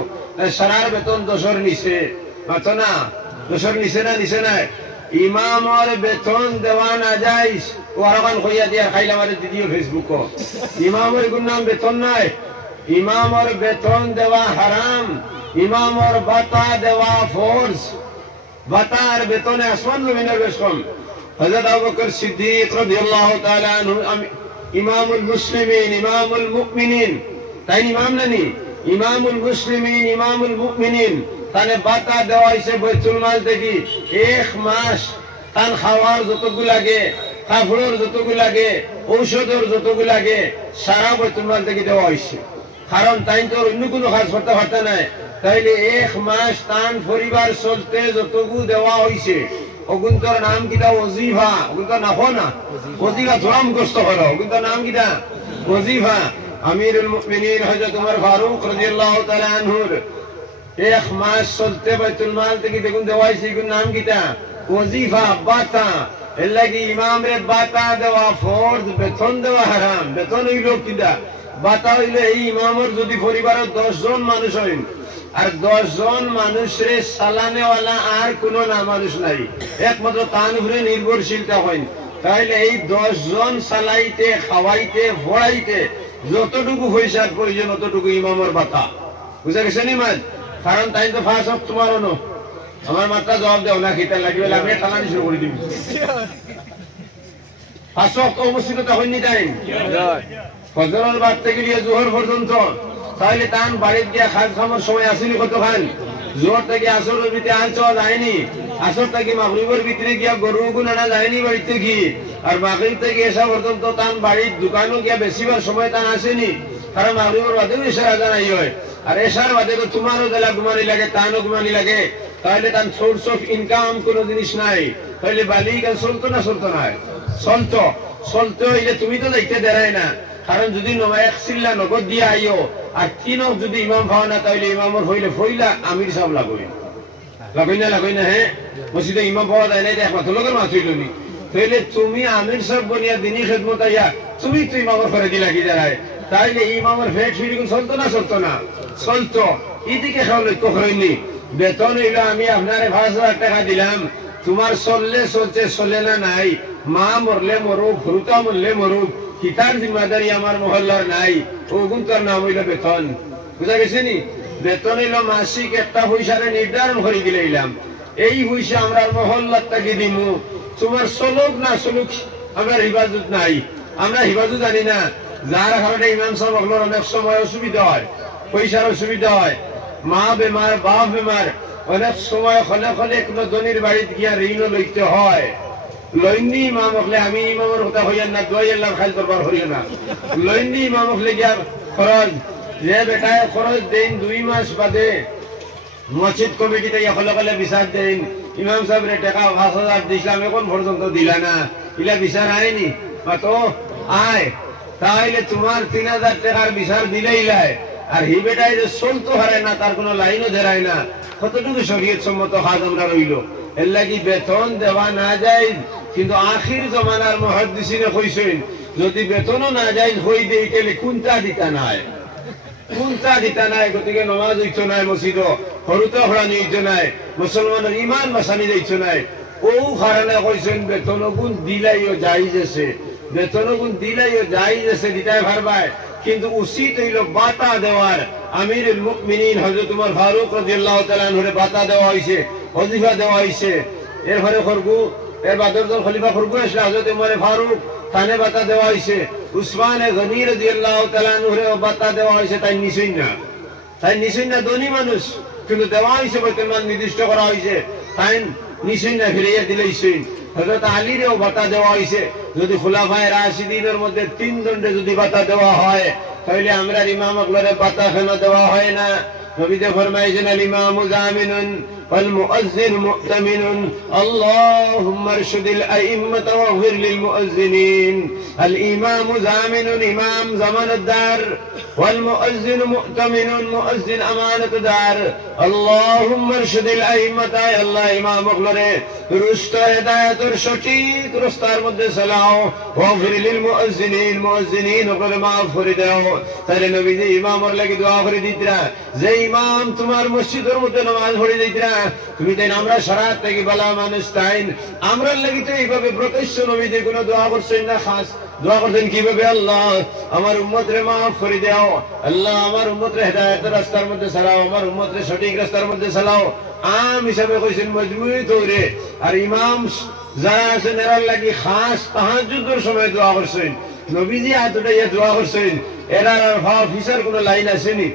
সারার বেতন 10-এর নিচে মাত্র না 10-এর নিচে না নিচে নাই ইমামর বেতন দেওয়া না যাইস ওয়ারকান কইয়া দিয়া খাইলা মারে দিদিও ফেসবুক ইমামের কোন নাম বেতন নাই ইমামর বেতন দেওয়া হারাম ইমামর বাতা দেওয়া ফরজ বাতার বেতনে আসমান জমিনের বেশ কম হযরত আবু বকর সিদ্দিক রাদিয়াল্লাহু তাআলা আনহু ইমামুল মুসলিমিন ইমামুল মুমিনিন তাই ইমাম নানি ইমামুল মুসলিমিন ইমামুল মুমিনিন তানে বাতা দেওয়া হইছে বাইতুল মাল থেকে 1 মাস তান খাওয়ার যতটুকু লাগে কাপড়ের যতটুকু লাগে ঔষধের যতটুকু লাগে সারা বাইতুল মাল থেকে দেওয়া হইছে কারণ তাই তো অন্য কোনো কাজ করতে পারতে নাই তাইলে 1 মাস তান পরিবার চলতে যতটুকু দেওয়া হইছে ওগুন্তর নাম কিটা ওজিফা ওগুন্তর নাখো না ওজিফা ধরাম কষ্ট করো ওগুন্তর নাম কিটা ওজিফা আমিরুল মুমিনিন হযরত ওমর ফারুক রাদিয়াল্লাহু তাআলা আনহুর 1 মাস চলতে বাইতুল মাল থেকে দেখুন দেওয়া হইছে এগুলোর নাম কিটা ওজিফা বাতা এর লাগি ইমাম রে বাতা দেওয়া ফরজ বেতন দেওয়া হারাম বেতন হইল কিটা বাতা হইলে এই ইমামের যদি পরিবারের 10 জন মানুষ হইন আর 10 জন মানুষের সালানেওয়ালা আর কোনো না মানুষ নাই একমাত্র তার উপরে নির্ভরশীলতা হইন তাইলে এই 10 জন সালাইতে খাওয়াইতে ভরাইতে যতটুকু পয়সার প্রয়োজন ততটুকু ইমামের বাতা বুঝা গেছে নি মাঝ কারণ তাই তো ফাঁস হোক তোমারও নো আমার মাত্রা জবাব দেও না খিতা লাগবে আমি টানানি শুরু করে দিবি ফাঁস হোক অবস্থিত হয়নি টাইম ফজরের বাদ থেকে নিয়ে জোহর পর্যন্ত তাহলে তান বাড়িতে গিয়া খাদ খামার সময় আসেনি কত খান জোহর থেকে আসরের ভিতরে আন চাওয়া যায়নি আসর থেকে মাগরিবের ভিতরে গিয়া গরু গুণ আনা যায়নি বাড়িতে কি আর মাগরিব থেকে এসা পর্যন্ত তান বাড়ির দোকানও গিয়া বেশিবার সময় তান আসেনি কারণ মাগরিবের বাদেও এসার আজান আই হয় আর এসার বাদে তো তোমারও জেলা ঘুমানি লাগে তানও ঘুমানি লাগে তাহলে তার সোর্স অফ ইনকাম কোনো জিনিস নাই তাহলে বালি গান চলতো না চলতো না চলতো হইলে তুমি তো দেখতে দেরাই না কারণ যদি নমায়ক চিল্লা নগদ দিয়ে আইও আর তিনক যদি ইমাম পাও না তাহলে ইমামর হইলে ফইলা আমির সাহেব লাগই না হ্যাঁ মসজিদে ইমাম পাওয়া যায় না এটা একমাত্র লোকের মাছ হইল নি তাহলে তুমি আমির সাহেব বনিয়া দিনী খেদমত আইয়া তুমি তো ইমামর করে দি লাগি দাঁড়ায় তাইলে ইমামের ফেট ফিরিগুন চলতো না চলতো এদিকে খাওয়ালে তো হয়নি বেতন হইলো আমি আপনারে 5,000 টাকা দিলাম তোমার চললে চলছে চলে না নাই মা মরলে মরুক ভ্রুতা মরলে মরুক কিতার জিম্মাদারি আমার মহল্লার নাই ওগুন তোর নাম হইল বেতন বুঝা গেছে নি বেতন হইল মাসিক একটা পয়সারে নির্ধারণ করে দিলাম এই পয়সা আমরা মহল্লার তাকে দিমু তোমার চলুক না চলুক আমরা হিফাজত নাই আমরা হিফাজত জানি না যার কারণে ইমাম সাহেব অনেক সময় অসুবিধা হয় পয়সার অসুবিধা হয় মা বেমার বাপ বেমার অনেক সময় খনে খনে কোনো ধনির বাড়িতে গিয়া ঋণও লইতে হয় লইনি ইমাম হলে আমি ইমামের কথা হইয়া না দোয়াই আল্লাহ খাইল দরবার হইয়া না লইনি ইমাম হলে গিয়া খরচ যে বেটায় খরচ দেন 2 মাস বাদে মসজিদ কমিটিতে হলে হলে বিচার দেন ইমাম সাহেব রে টাকা 5,000 দিছিলাম এখন পর্যন্ত দিলা না ইলা বিচার আয়নি তো আয় তাইলে তোমার 3,000 টাকার বিচার দিলেই লাই আর হি বেটায় যে চলতো হারে না তার কোনো লাইনও ধরায় না কতটুকু শরীয়ত সম্মত কাজ আমরা রইল এর লাগি বেতন দেওয়া না যায় কিন্তু আখির জমানার মুহাদ্দিসিনে কইছেন যদি বেতনও না যায় হই দেই তাহলে কোনটা দিতা নাই গতিকে নামাজ হইতো নাই মসজিদ হরুতা হরানি হইতো নাই মুসলমানের ইমান বাসানি যাইতো নাই ও কারণে কইছেন বেতন গুণ দিলাইও জায়েজ আছে বেতন গুণ দিলাইও জায়েজ আছে দিতাই পারবাই কিন্তু উচিত হইল বাতা দেওয়ার আমিরুল মুমিনিন হযরত ওমর ফারুক রাদিয়াল্লাহু তাআলা আনহুরে বাতা দেওয়া হইছে ওজিফা দেওয়া হইছে এরপরে খরগু এর বাদর খলিফা খরগু আসলে হযরত ওমর ফারুক তানে বাতা দেওয়া হইছে উসমান গনি রাদিয়াল্লাহু তাআলা আনহুরে বাতা দেওয়া হইছে তাই নিছেন না ধনী মানুষ কিন্তু দেওয়া হইছে বর্তমান নির্দিষ্ট করা হইছে তাই নিছেন না ফিরিয়ে দিলেইছেন হযরত আলীরও বাতা দেওয়া হইছে যদি খুলাফায়ে রাশিদিনের মধ্যে 3 জনকে যদি বাতা দেওয়া হয় তাহলে আমরা ইমাম আকলরে পাতা কেন দেওয়া হয় না? নবীতে ফরমাইছেন আল ইমামু জামিনুন ওয়াল মুআজ্জিন মু'তামিনুন আল্লাহুম্মা আরশুদিল আইম্মাতা ওয়াগফির লিল মুআজ্জিনিন। আল ইমামু জামিনুন, ইমাম জামানতদার, ওয়াল মুআজ্জিন মু'তামিনুন, মুআজ্জিন আমানতদার। আল্লাহুম্মা আরশুদিল আইম্মাতা, আল্লাহ ইমাম আকলরে দুরুস্ত হেদায়েতের সঠিক রাস্তার মধ্যে চালাও। ওয়াগফির লিল মুআজ্জিনিন, মুআজ্জিনিন ওগুলো মাফ করে দাও। তাহলে নবীজি ইমামর লাগি দোয়া করে দিতরা, যে ইমাম তোমার মসজিদের মধ্যে নামাজ পড়ে দিতরা, তুমি তাই আমরা সারাত থেকে বলা মানুষ তাই আমরা লাগি তো এইভাবে প্রত্যক্ষ নবীজি কোনো দোয়া করছেন না, খাস দোয়া করছেন কিভাবে? আল্লাহ আমার উম্মতরে মাফ করে দাও, আল্লাহ আমার উম্মতরে হেদায়েতের রাস্তার মধ্যে চালাও, আমার উম্মতরে সঠিক রাস্তার মধ্যে চালাও। আম হিসাবে কইছেন মজমুই তৌরে। আর ইমাম যারা আছেন এরার লাগি খাস তাহাজ্জুদের সময় দোয়া করছেন, নবীজি এতটা দোয়া করছেন। এরার আর ভাব ফিসার কোন লাইন আসেনি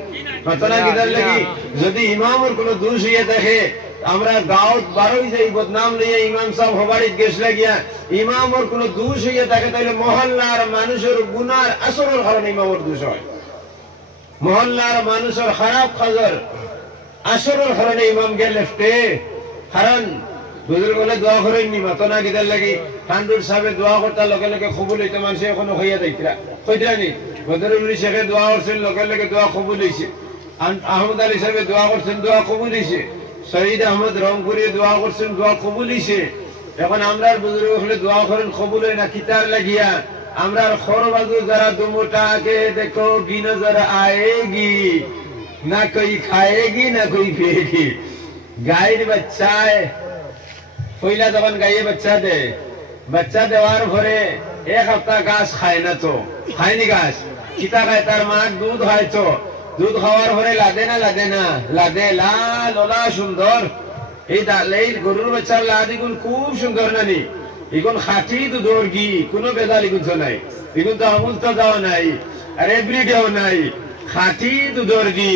ঘটনা কিদার লাগি? যদি ইমামের কোন দোষ হইয়া থাকে, আমরা গাঁত বারোই যাই বদনাম লইয়া ইমাম সাহেব হবাড়িত গেছ লাগিয়া, ইমামের কোন দোষ হইয়া থাকে, তাহলে মহল্লার মানুষের গুনার আসরের কারণে ইমামের দোষ হয়। মহল্লার মানুষের খারাপ খাজর আসরের কারণে ইমাম গে লেফটে। কারণ বুজুর্গ বলে দোয়া করেননি মাতনা কিদার লাগি? কান্দুর সাহেব দোয়া করতে লগে লগে কবুল হইতে মানুষ এখনো হইয়া দেখরা কইতানি। বদরুল শেখে দোয়া করছেন, লগে লগে দোয়া কবুল হইছে। আহমদ আলী সাহেব দোয়া করছেন, দোয়া কবুল হইছে। শহীদ আহমদ রংপুরে দোয়া করছেন, দোয়া কবুল হইছে। এখন আমরা বুজুর্গ হলে দোয়া করেন কবুল হয় না কিতার লাগিয়া? আমরা খরবাজু যারা দুমোটাকে দেখো গি নজর আয়েগি, না কই খাएगी না কই पिएगी। গায়ের বাচ্চায় পয়লা যখন গায়ে বাচ্চা দে, বাচ্চা দেওয়ার পরে এক সপ্তাহ গাছ খায় না, তো খায়নি গাছ কিতা খায়? তার মা দুধ হয়, তো দুধ খাওয়ার পরে লাদে না লাদে না? লাদে, লাল ওলা সুন্দর। এই গরুর বাচ্চার লাদ এগুন খুব সুন্দর নানি, এগুন খাঁটি দুধর ঘি, কোনো বেজাল এগুন তো নাই, এগুন তো আমুল তো যাওয়া নাই আর এভরিডেও নাই, খাঁটি দুধর ঘি।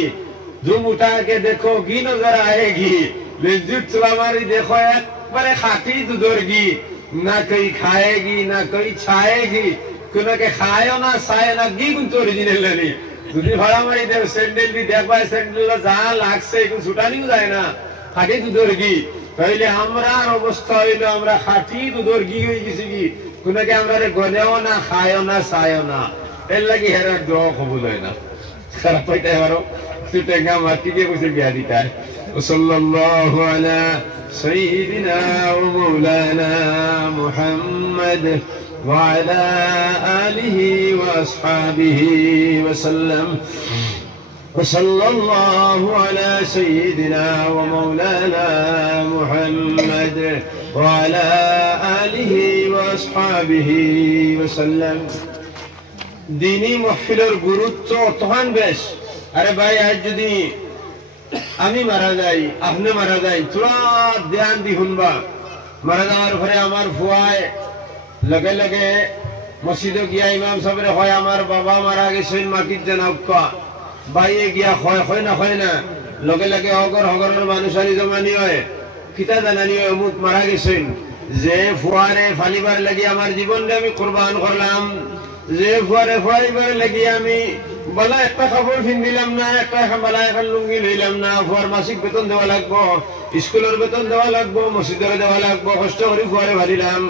দুম উঠাকে দেখো ঘি নজর আয়েগি, বিদ্যুৎ চুলামারি দেখো একবারে খাঁটি দুধর ঘি। না কই খাएगी না কই ছাएगी, কোনকে খায়ও না ছায় না, ঘি কিন্তু অরিজিনাল নানি। যদি ভাড়া মারি দেব স্যান্ডেল দি দেখবা, স্যান্ডেল যা লাগছে এখন ছুটানিও যায় না, খাঁটি দুধর ঘি। তাইলে আমরা অবস্থা হইলো আমরা খাঁটি দুধর ঘি হয়ে গেছি কি? কোনকে আমরা গনেও না, খায়ও না, ছায়ও না। এর লাগি হেরার দোয়া কবুল হয় না। খারাপ পাইতে পারো টেঙ্গা মাটিকে বসে বিয়া দিতার। সাল্লাল্লাহু আলা সাইয়্যিদিনা ওয়া মাওলানা মুহাম্মদ ওয়া আলা আলিহি ওয়া আসহাবিহি ওয়া সাল্লাম। وصلى الله على سيدنا ومولانا محمد وعلى آله وأصحابه وسلم। ديني محفلর গুরুত্ব তখন বেশ। আরে ভাই আজ যদি আমি মারা যাই, আপনি মারা যাই, তোরা ধ্যান দি শুনবা। মারা যাওয়ার পরে আমার ফুয়ায় লগে লগে মসজিদে গিয়া ইমাম সাহেবের হয় আমার বাবা মারা গেছেন, মাকির জানাবা বাইয়ে গিয়া হয় না লগে লগে হগরের মানুষ আনি জমানি হয়, কিতা জানানি হয় অমুক মারা গেছেন। যে ফুয়ারে ফালিবার লাগি আমার জীবনটা আমি কোরবান করলাম, যে ফুয়ারে ফালিবার লাগি আমি বলা একটা কাপড় পিন্দিলাম না, একটা বালা এখন লুঙ্গি লইলাম না, ফুয়ার মাসিক বেতন দেওয়া লাগবো, স্কুলের বেতন দেওয়া লাগবো, মসজিদের দেওয়া লাগবো, কষ্ট করে ফুয়ারে ভালিলাম।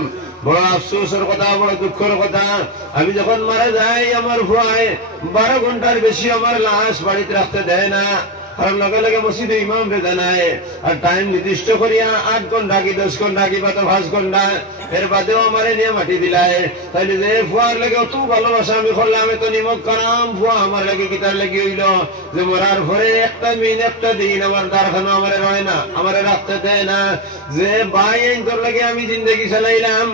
বড় আফসোসের কথা, বড় দুঃখের কথা। আমি যখন মারা যাই আমার ফুয়ায় 12 ঘন্টার বেশি আমার লাশ বাড়িতে রাখতে দেয় না, কারণ লগে লগে মসজিদে ইমাম রে জানায় আর টাইম নির্দিষ্ট করিয়া 8 ঘন্টা কি 10 ঘন্টা কি বা 5 ঘন্টা, এর বাদেও আমারে নিয়ে মাটি দিলায়। তাইলে যে ফুয়ার লাগে অত ভালোবাসা আমি করলাম, এত নিমক করাম, ফুয়া আমার লাগে কিতার লাগি হইল যে মরার পরে একটা মিন একটা দিন আমার দারখানা আমারে রয় না, আমারে রাখতে দেয় না। যে ভাই তোর লাগে আমি জিন্দগি চালাইলাম,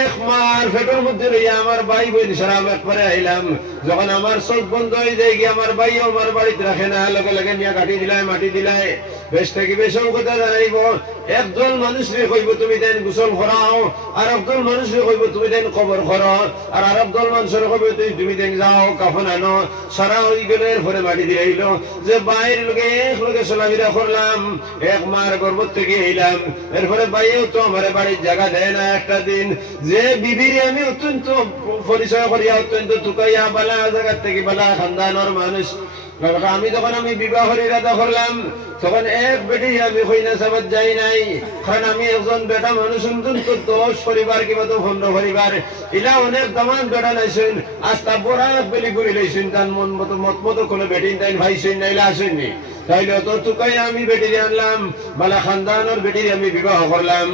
এক মার ফেটোর মধ্যে রইয়া আমার ভাই বোন সারাম একবারে আইলাম, যখন আমার চোখ বন্ধ হয়ে যায় গিয়ে আমার ভাইও আমার বাড়িতে রাখে না, লগে লগে নিয়ে কাটি দিলায় মাটি দিলায়। বেশ থেকে বেশও কথা জানাইব, একজন মানুষ রে কইব তুমি দেন গোসল করাও, আর একদল মানুষের কইব তুমি দেন কবর করো, আর একদল মানুষের কইব তুমি দেন যাও কাফন আনো। সারা হই গেলে এরপরে মাটি দিয়ে আইলো যে বাইরের লোকে এক লোকে চলাফেরা করলাম, এক মার গর্ভ থেকে এলাম। এরপরে বাইরেও তো আমার বাড়ির জায়গা দেয় না একটা দিন, যে বিবির আমি অত্যন্ত পরিচয় করিয়া অত্যন্ত টুকাইয়া বালা জায়গার থেকে বালা খানদানোর মানুষ। আমি যখন আমি বিবাহের ইরাদা করলাম তখন এক বেটি আমি হইনা সাবাদ যাই নাই, কারণ আমি একজন বেটা মানুষ অন্তত 10 পরিবার কিংবা তো 15 পরিবার এলা অনেক দামান বেটা নাইছেন, আস্তা বড়া বেলি করে লাইছেন, তার মন মতো মত মতো কোনো বেটি তাই ভাইছেন নাইলে আসেননি। তাইলে তো টুকাই আমি বেটিরে আনলাম, বালা খানদানোর বেটিরে আমি বিবাহ করলাম,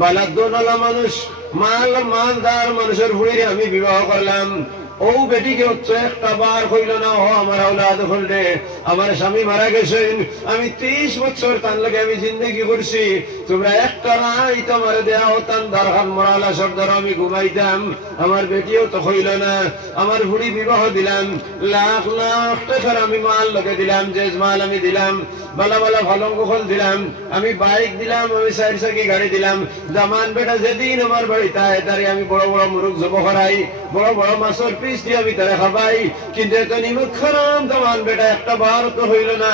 বালা দোনলা মানুষ মালদার মানুষের ভুড়িরে আমি বিবাহ করলাম। ও বেটিকে হচ্ছে একটা বার হইল না ও আমার আওলাদ হলরে, আমার স্বামী মারা গেছেন, আমি 30 বছর তার লাগে আমি জিন্দগি করছি, তোমরা একটা রাত আমার দেয়া হতাম দারখান মরালা সর্দার আমি ঘুমাইতাম, আমার বেটিও তো হইল না। আমার ভুড়ি বিবাহ দিলাম, লাখ লাখ টাকার আমি মাল লোকে দিলাম, যে মাল আমি দিলাম, বালা বালা ভালঙ্গ ফল দিলাম, আমি বাইক দিলাম, আমি 4 চাকি গাড়ি দিলাম। জামান বেটা যেদিন আমার বাড়িতে আয় তারে আমি বড় বড় মুরগ জব করাই, বড় বড় মাছের পিস দিয়ে আমি তারে খাবাই, কিন্তু এত নিমুখ খারাম জামান বেটা একটা বার তো হইল না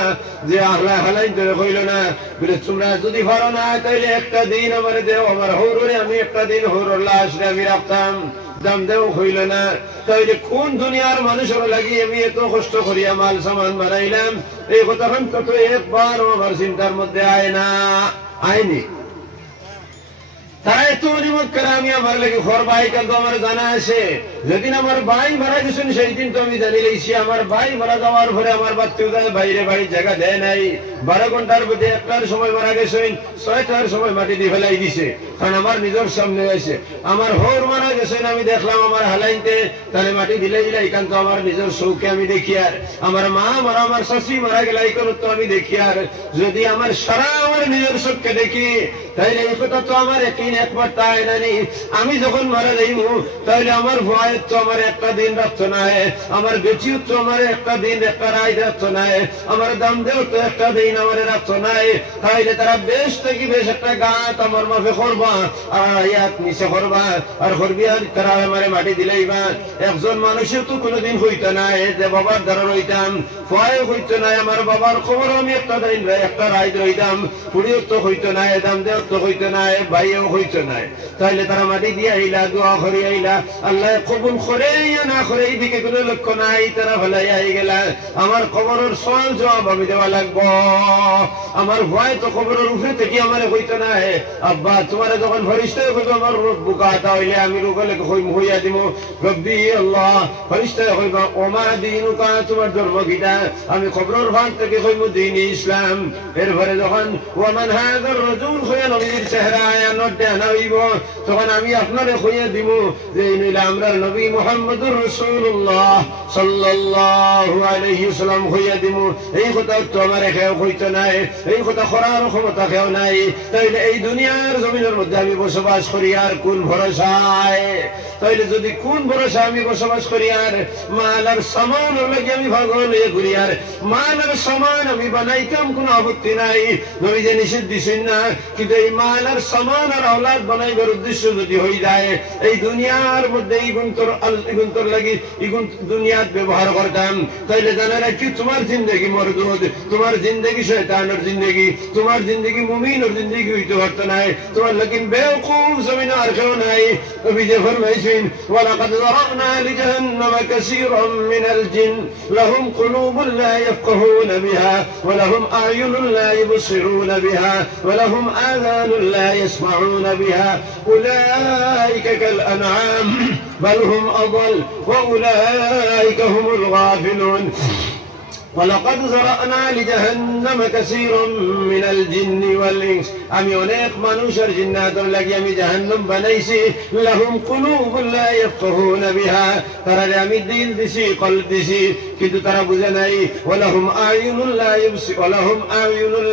যে আহলা হালাই ধরে হইল না। বলে তোমরা যদি ভালো না তাইলে একটা দিন আমার দেও, আমার হৌরে আমি একটা দিন হৌর লাশ আমি রাখতাম, দাম দেও হইল না। তাইলে কোন দুনিয়ার মানুষের লাগি আমি এত কষ্ট করিয়া মাল সামান বানাইলাম, এই কথাখান কত একবারও আমার চিন্তার মধ্যে আয় না, আয়নি। তারা এত নিমত করে আমি আমার লাগে ঘর ভাই তো আমার জানা আছে, যেদিন আমার ভাই মারা গেছেন সেই দিন তো আমি জানি লেছি। আমার ভাই মারা যাওয়ার পরে আমার বাচ্চা বাইরে বাড়ির জায়গা দেয় নাই, 12 ঘন্টার মধ্যে 1টার সময় মারা গেছেন, 6টার সময় মাটি দিয়ে ফেলাই দিছে, কারণ আমার নিজের সামনে আছে। আমার হোর মারা গেছেন আমি দেখলাম আমার হালাইতে, তাহলে মাটি দিলে এখান তো আমার নিজের চৌকে আমি দেখি। আর আমার মা মারা আমার শাশি মারা গেলে এখান তো আমি দেখি। আর যদি আমার সারা আমার নিজের চোখকে দেখি তাইলে এই কথা তো আমার একবার তাই নানি। আমি যখন মারা যাইব তাহলে আমার ভয়ের তো আমার একটা দিন রাখতো না, আমার বেটিও তো আমার একটা দিন একটা রায় রাখতো না, আমার দাম দেও তো একটা দিন আমার রাখতো না। তাইলে তারা বেশ থেকে বেশ একটা গাছ আমার মাফে করবা, আর ইয়াত নিচে করবা, আর করবি আর তারা আমার মাটি দিলেই বা। একজন মানুষের তো কোনোদিন হইতো না যে বাবার দ্বারা রইতাম, ভয় হইতো না, আমার বাবার খবর আমি একটা দিন একটা রায় রইতাম, পুড়িও তো হইতো না, দাম দেও তো হইতো না, ভাইও হইতো না। তাহলে তারা মাটি দিয়ে আইলা, দোয়া করে আইলা, আল্লাহ কবুল করে না করে এইদিকে কোনো লক্ষ্য নাই, তারা ভালাই আই গেলা। আমার খবরের সওয়াল জবাব আমি দেওয়া লাগবো, আমার ভয় তো খবরের উপরে থেকে আমার হইতো না। আব্বা তোমার যখন ফরিস্তা হইব আমার বুকাতা হইলে আমি রোগলে হইয়া দিব, রব্বি আল্লাহ ফরিস্তা হইবা ওমা দিনুকা তোমার ধর্ম কিটা, আমি খবরের ভাগ থেকে হইব দিন ইসলাম। এরপরে যখন ওমান হাজার রাজুল হইয়া নবীর চেহারা আয়ানতে আনা হইব, তখন আমি আপনারে হইয়া দিব যে নইলে আমরা নবী মুহাম্মদুর রাসূলুল্লাহ সাল্লাল্লাহু আলাইহি ওয়াসাল্লাম হইয়া দিব। এই কথা তো আমার কেউ হইতো নাই, এই কথা করার ক্ষমতা কেউ নাই। তাইলে এই দুনিয়ার জমিনের মধ্যে আমি বসবাস করি আর কোন ভরসায়? তাইলে যদি কোন ভরসা আমি বসবাস করি আর মাল আর সামান লাগে আমি পাগল হয়ে ঘুরি, আর মাল আর সামান আমি বানাইতাম কোনো আপত্তি নাই, নবী যে নিষেধ দিছেন না, কিন্তু এই মাল আর সামান আর আওলাদ বানাইবার উদ্দেশ্য যদি হয়ে যায় এই দুনিয়ার মধ্যে ইগুন্তর লাগি ইগুন দুনিয়াত ব্যবহার করতাম, তাইলে জানা রাখি তোমার জিন্দগি মরদুদ, তোমার জিন্দগি শয়তানের জিন্দগি, তোমার জিন্দগি মুমিনের জিন্দগি হইতে পারত নাই, তোমার লেকিন বেওকুফ জমিন আর কেউ নাই। নবী যে ফরমাইছেন ওয়ালাকাদ যারানা লিজাহান্নামা কাসীরাম মিনাল জিন লাহুম কুলুবুন লা ইয়াফকাহুনা বিহা ওয়া লাহুম আ'য়ুনুন লা ইবসিরুনা বিহা ওয়া লাহুম আযানুন লা ইয়াসমাউনা বিহা উলাইকা কাল আনআম বাল হুম আযাল ওয়া উলাইকা হুমুল গাফিলুন। ولقد زرعنا لجهنم كثيرا من الجن والإنس, আমি অনেক মানুষের জিন্নাতের লাগি আমি জাহান্নাম বানাইছি, লাহুম কুলুবুন লা ইয়াফকাহুনা বিহা, তারা আমি দিল দিছি কলব দিছি কিন্তু তারা বুঝে নাই ওয়ালাহুম আয়ুনুন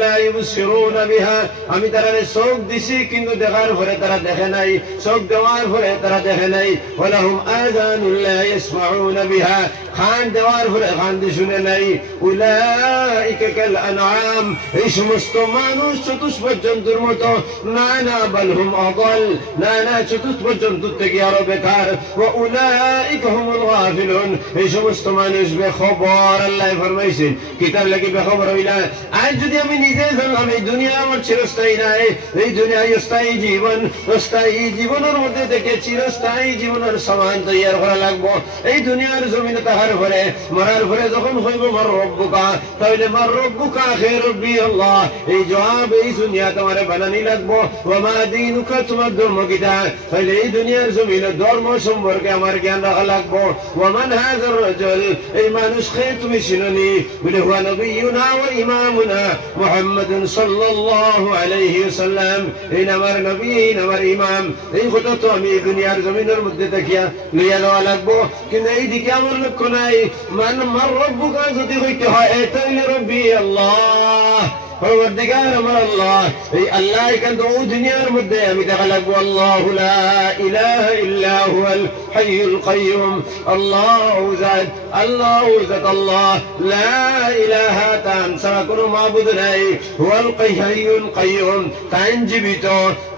লা ইউবসিরুনা বিহা আমি তারারে চোখ দিছি কিন্তু দেখার পরে তারা দেখে নাই চোখ দেওয়ার পরে তারা দেখে নাই ওয়ালাহুম আযানুন লা ইয়াসমাউনা বিহা খান দেওয়ার পরে খান দিয়ে শুনে নাই উলাইকা কাল আনআম এই সমস্ত মানুষ চতুষ্পদ জন্তুর মতো না না বালহুম আদাল না না চতুষ্পদ জন্তুর থেকে আরো বেকার ওয়া উলাইকা হুমুল গাফিলুন এই সমস্ত মানুষ বেখবর আল্লাহ ফরমাইছেন কিতাব লাগি বেখবর হইলা আজ যদি আমি নিজে জানলাম এই দুনিয়া আমার চিরস্থায়ী নাই এই দুনিয়া স্থায়ী জীবন অস্থায়ী জীবনের মধ্যে থেকে চিরস্থায়ী জীবনের সমান তৈরি করা লাগবো এই দুনিয়ার জমিনে তাহার পরে মরার পরে যখন হইব মার রব্বুকা তাহলে মার রব্বুকা হে রব্বি আল্লাহ এই জবাব এই দুনিয়া তোমার বানানি লাগবো ওয়া মা দীনুকা তোমার ধর্ম কিটা তাহলে এই দুনিয়ার জমিনে ধর্ম সম্পর্কে আমার জ্ঞান রাখা লাগবো ওয়া মান হাযার রাজুল এই মানুষকে তুমি চিননি বলে হুয়া নবিয়ুনা ওয়া ইমামুনা মুহাম্মাদুন সাল্লাল্লাহু আলাইহি ওয়াসাল্লাম এই আমার নবী এই আমার ইমাম এই কথা তো আমি দুনিয়ার জমিনের মধ্যে দেখিয়া লইয়া যাওয়া লাগবো কিন্তু এই দিকে আমার লক্ষ্য নাই মার রব্বুকা যদি হইতে হয় তাহলে রব্বি আল্লাহ পরবর্তীকার আমার আল্লাহ এই আল্লাহ এখান তো দুনিয়ার মধ্যে আমি দেখা লাগবো আল্লাহু লা ইলাহা ইল্লা হুয়াল হাইয়ুল কাইয়ুম আল্লাহু যাত আল্লাহু যাত আল্লাহ লা ইলাহা তান ছাড়া কোনো মাবুদ নাই হুয়াল হাইয়ুল কাইয়ুম তাই জীবিত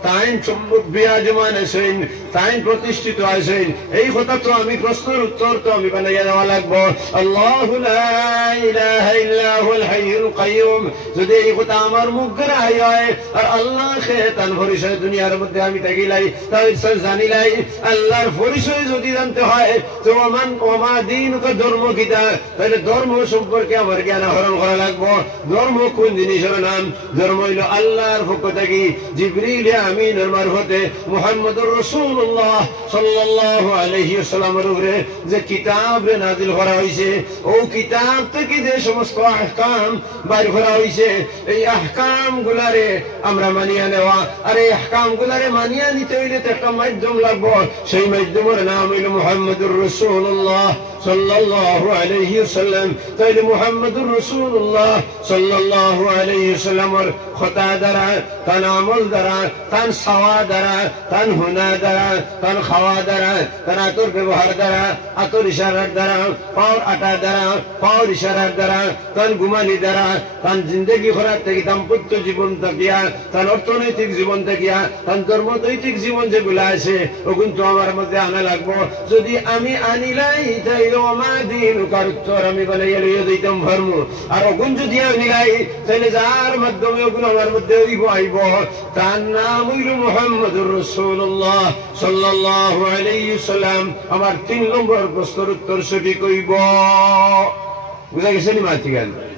তাই বিরাজমান আছেন তাই প্রতিষ্ঠিত আছেন এই কথা তো আমি প্রশ্নের উত্তর তো আমি বানাইয়া দেওয়া লাগবো আল্লাহু লা ইলাহা ইল্লা হুয়াল হাইয়ুল কাইয়ুম যদি এই কথা আমার মুখ গড়াই হয় আর আল্লাহ তার পরিচয় দুনিয়ার মধ্যে আমি থাকিলাই তাই জানিলাই আল্লাহর পরিচয় যদি জানতে হয় তো ওমা দীনুকা ধর্ম কিতা তাহলে ধর্ম সম্পর্কে আমার জ্ঞান আহরণ করা লাগবো ধর্ম কোন জিনিসের নাম ধর্ম হইল আল্লাহর পক্ষ থেকে জিবরিল আমিনের মারফতে মুহাম্মদুর রাসূলুল্লাহ সাল্লাল্লাহু আলাইহি ওয়াসাল্লামের উপরে যে কিতাব নাযিল করা হয়েছে ও কিতাব থেকে যে সমস্ত আহকাম বাইর করা হয়েছে এই আহকাম গুলারে আমরা মানিয়া নেওয়া আর এই আহকাম গুলারে মানিয়া নিতে হইলে তো একটা মাধ্যম লাগবো সেই মাধ্যমের নাম হইল মুহাম্মদুর রাসূলুল্লাহ সাল্লাল্লাহু আলাইহি ওয়াসাল্লাম তাইলে মুহাম্মদুর রাসূলুল্লাহ সাল্লাল্লাহু আলাইহি ওয়াসাল্লামের কথা দ্বারা তার আমল দ্বারা তার সাওয়া দ্বারা তার হুনা দ্বারা তার খাওয়া দ্বারা তার আতর ব্যবহার দ্বারা আতর ইশারার দ্বারা পাওয়ার আটা দ্বারা পাওয়ার ইশারার দ্বারা তার ঘুমানি দ্বারা তার জিন্দগি করার থেকে দাম্পত্য জীবন থাকিয়া তার অর্থনৈতিক জীবন থাকিয়া তার ধর্মনৈতিক জীবন যেগুলো আছে ওগুলো তো আমার মধ্যে আনা লাগবো যদি আমি আনিলাই তাইলে আমার দীনুকার উত্তর আমি বানাইয়া লইয়া দিতাম ধর্ম আর ওগুন যদি আনিলাই তাহলে যার মাধ্যমে ওগুলো আমার মধ্যে আইব তার নাম হইল মুহাম্মদুর রাসূলুল্লাহ সাল্লাল্লাহু আলাইহি ওয়াসাল্লাম আমার 3 নম্বর প্রশ্নের উত্তর সঠিক হইব বুঝা গেছে নি মাঝখানে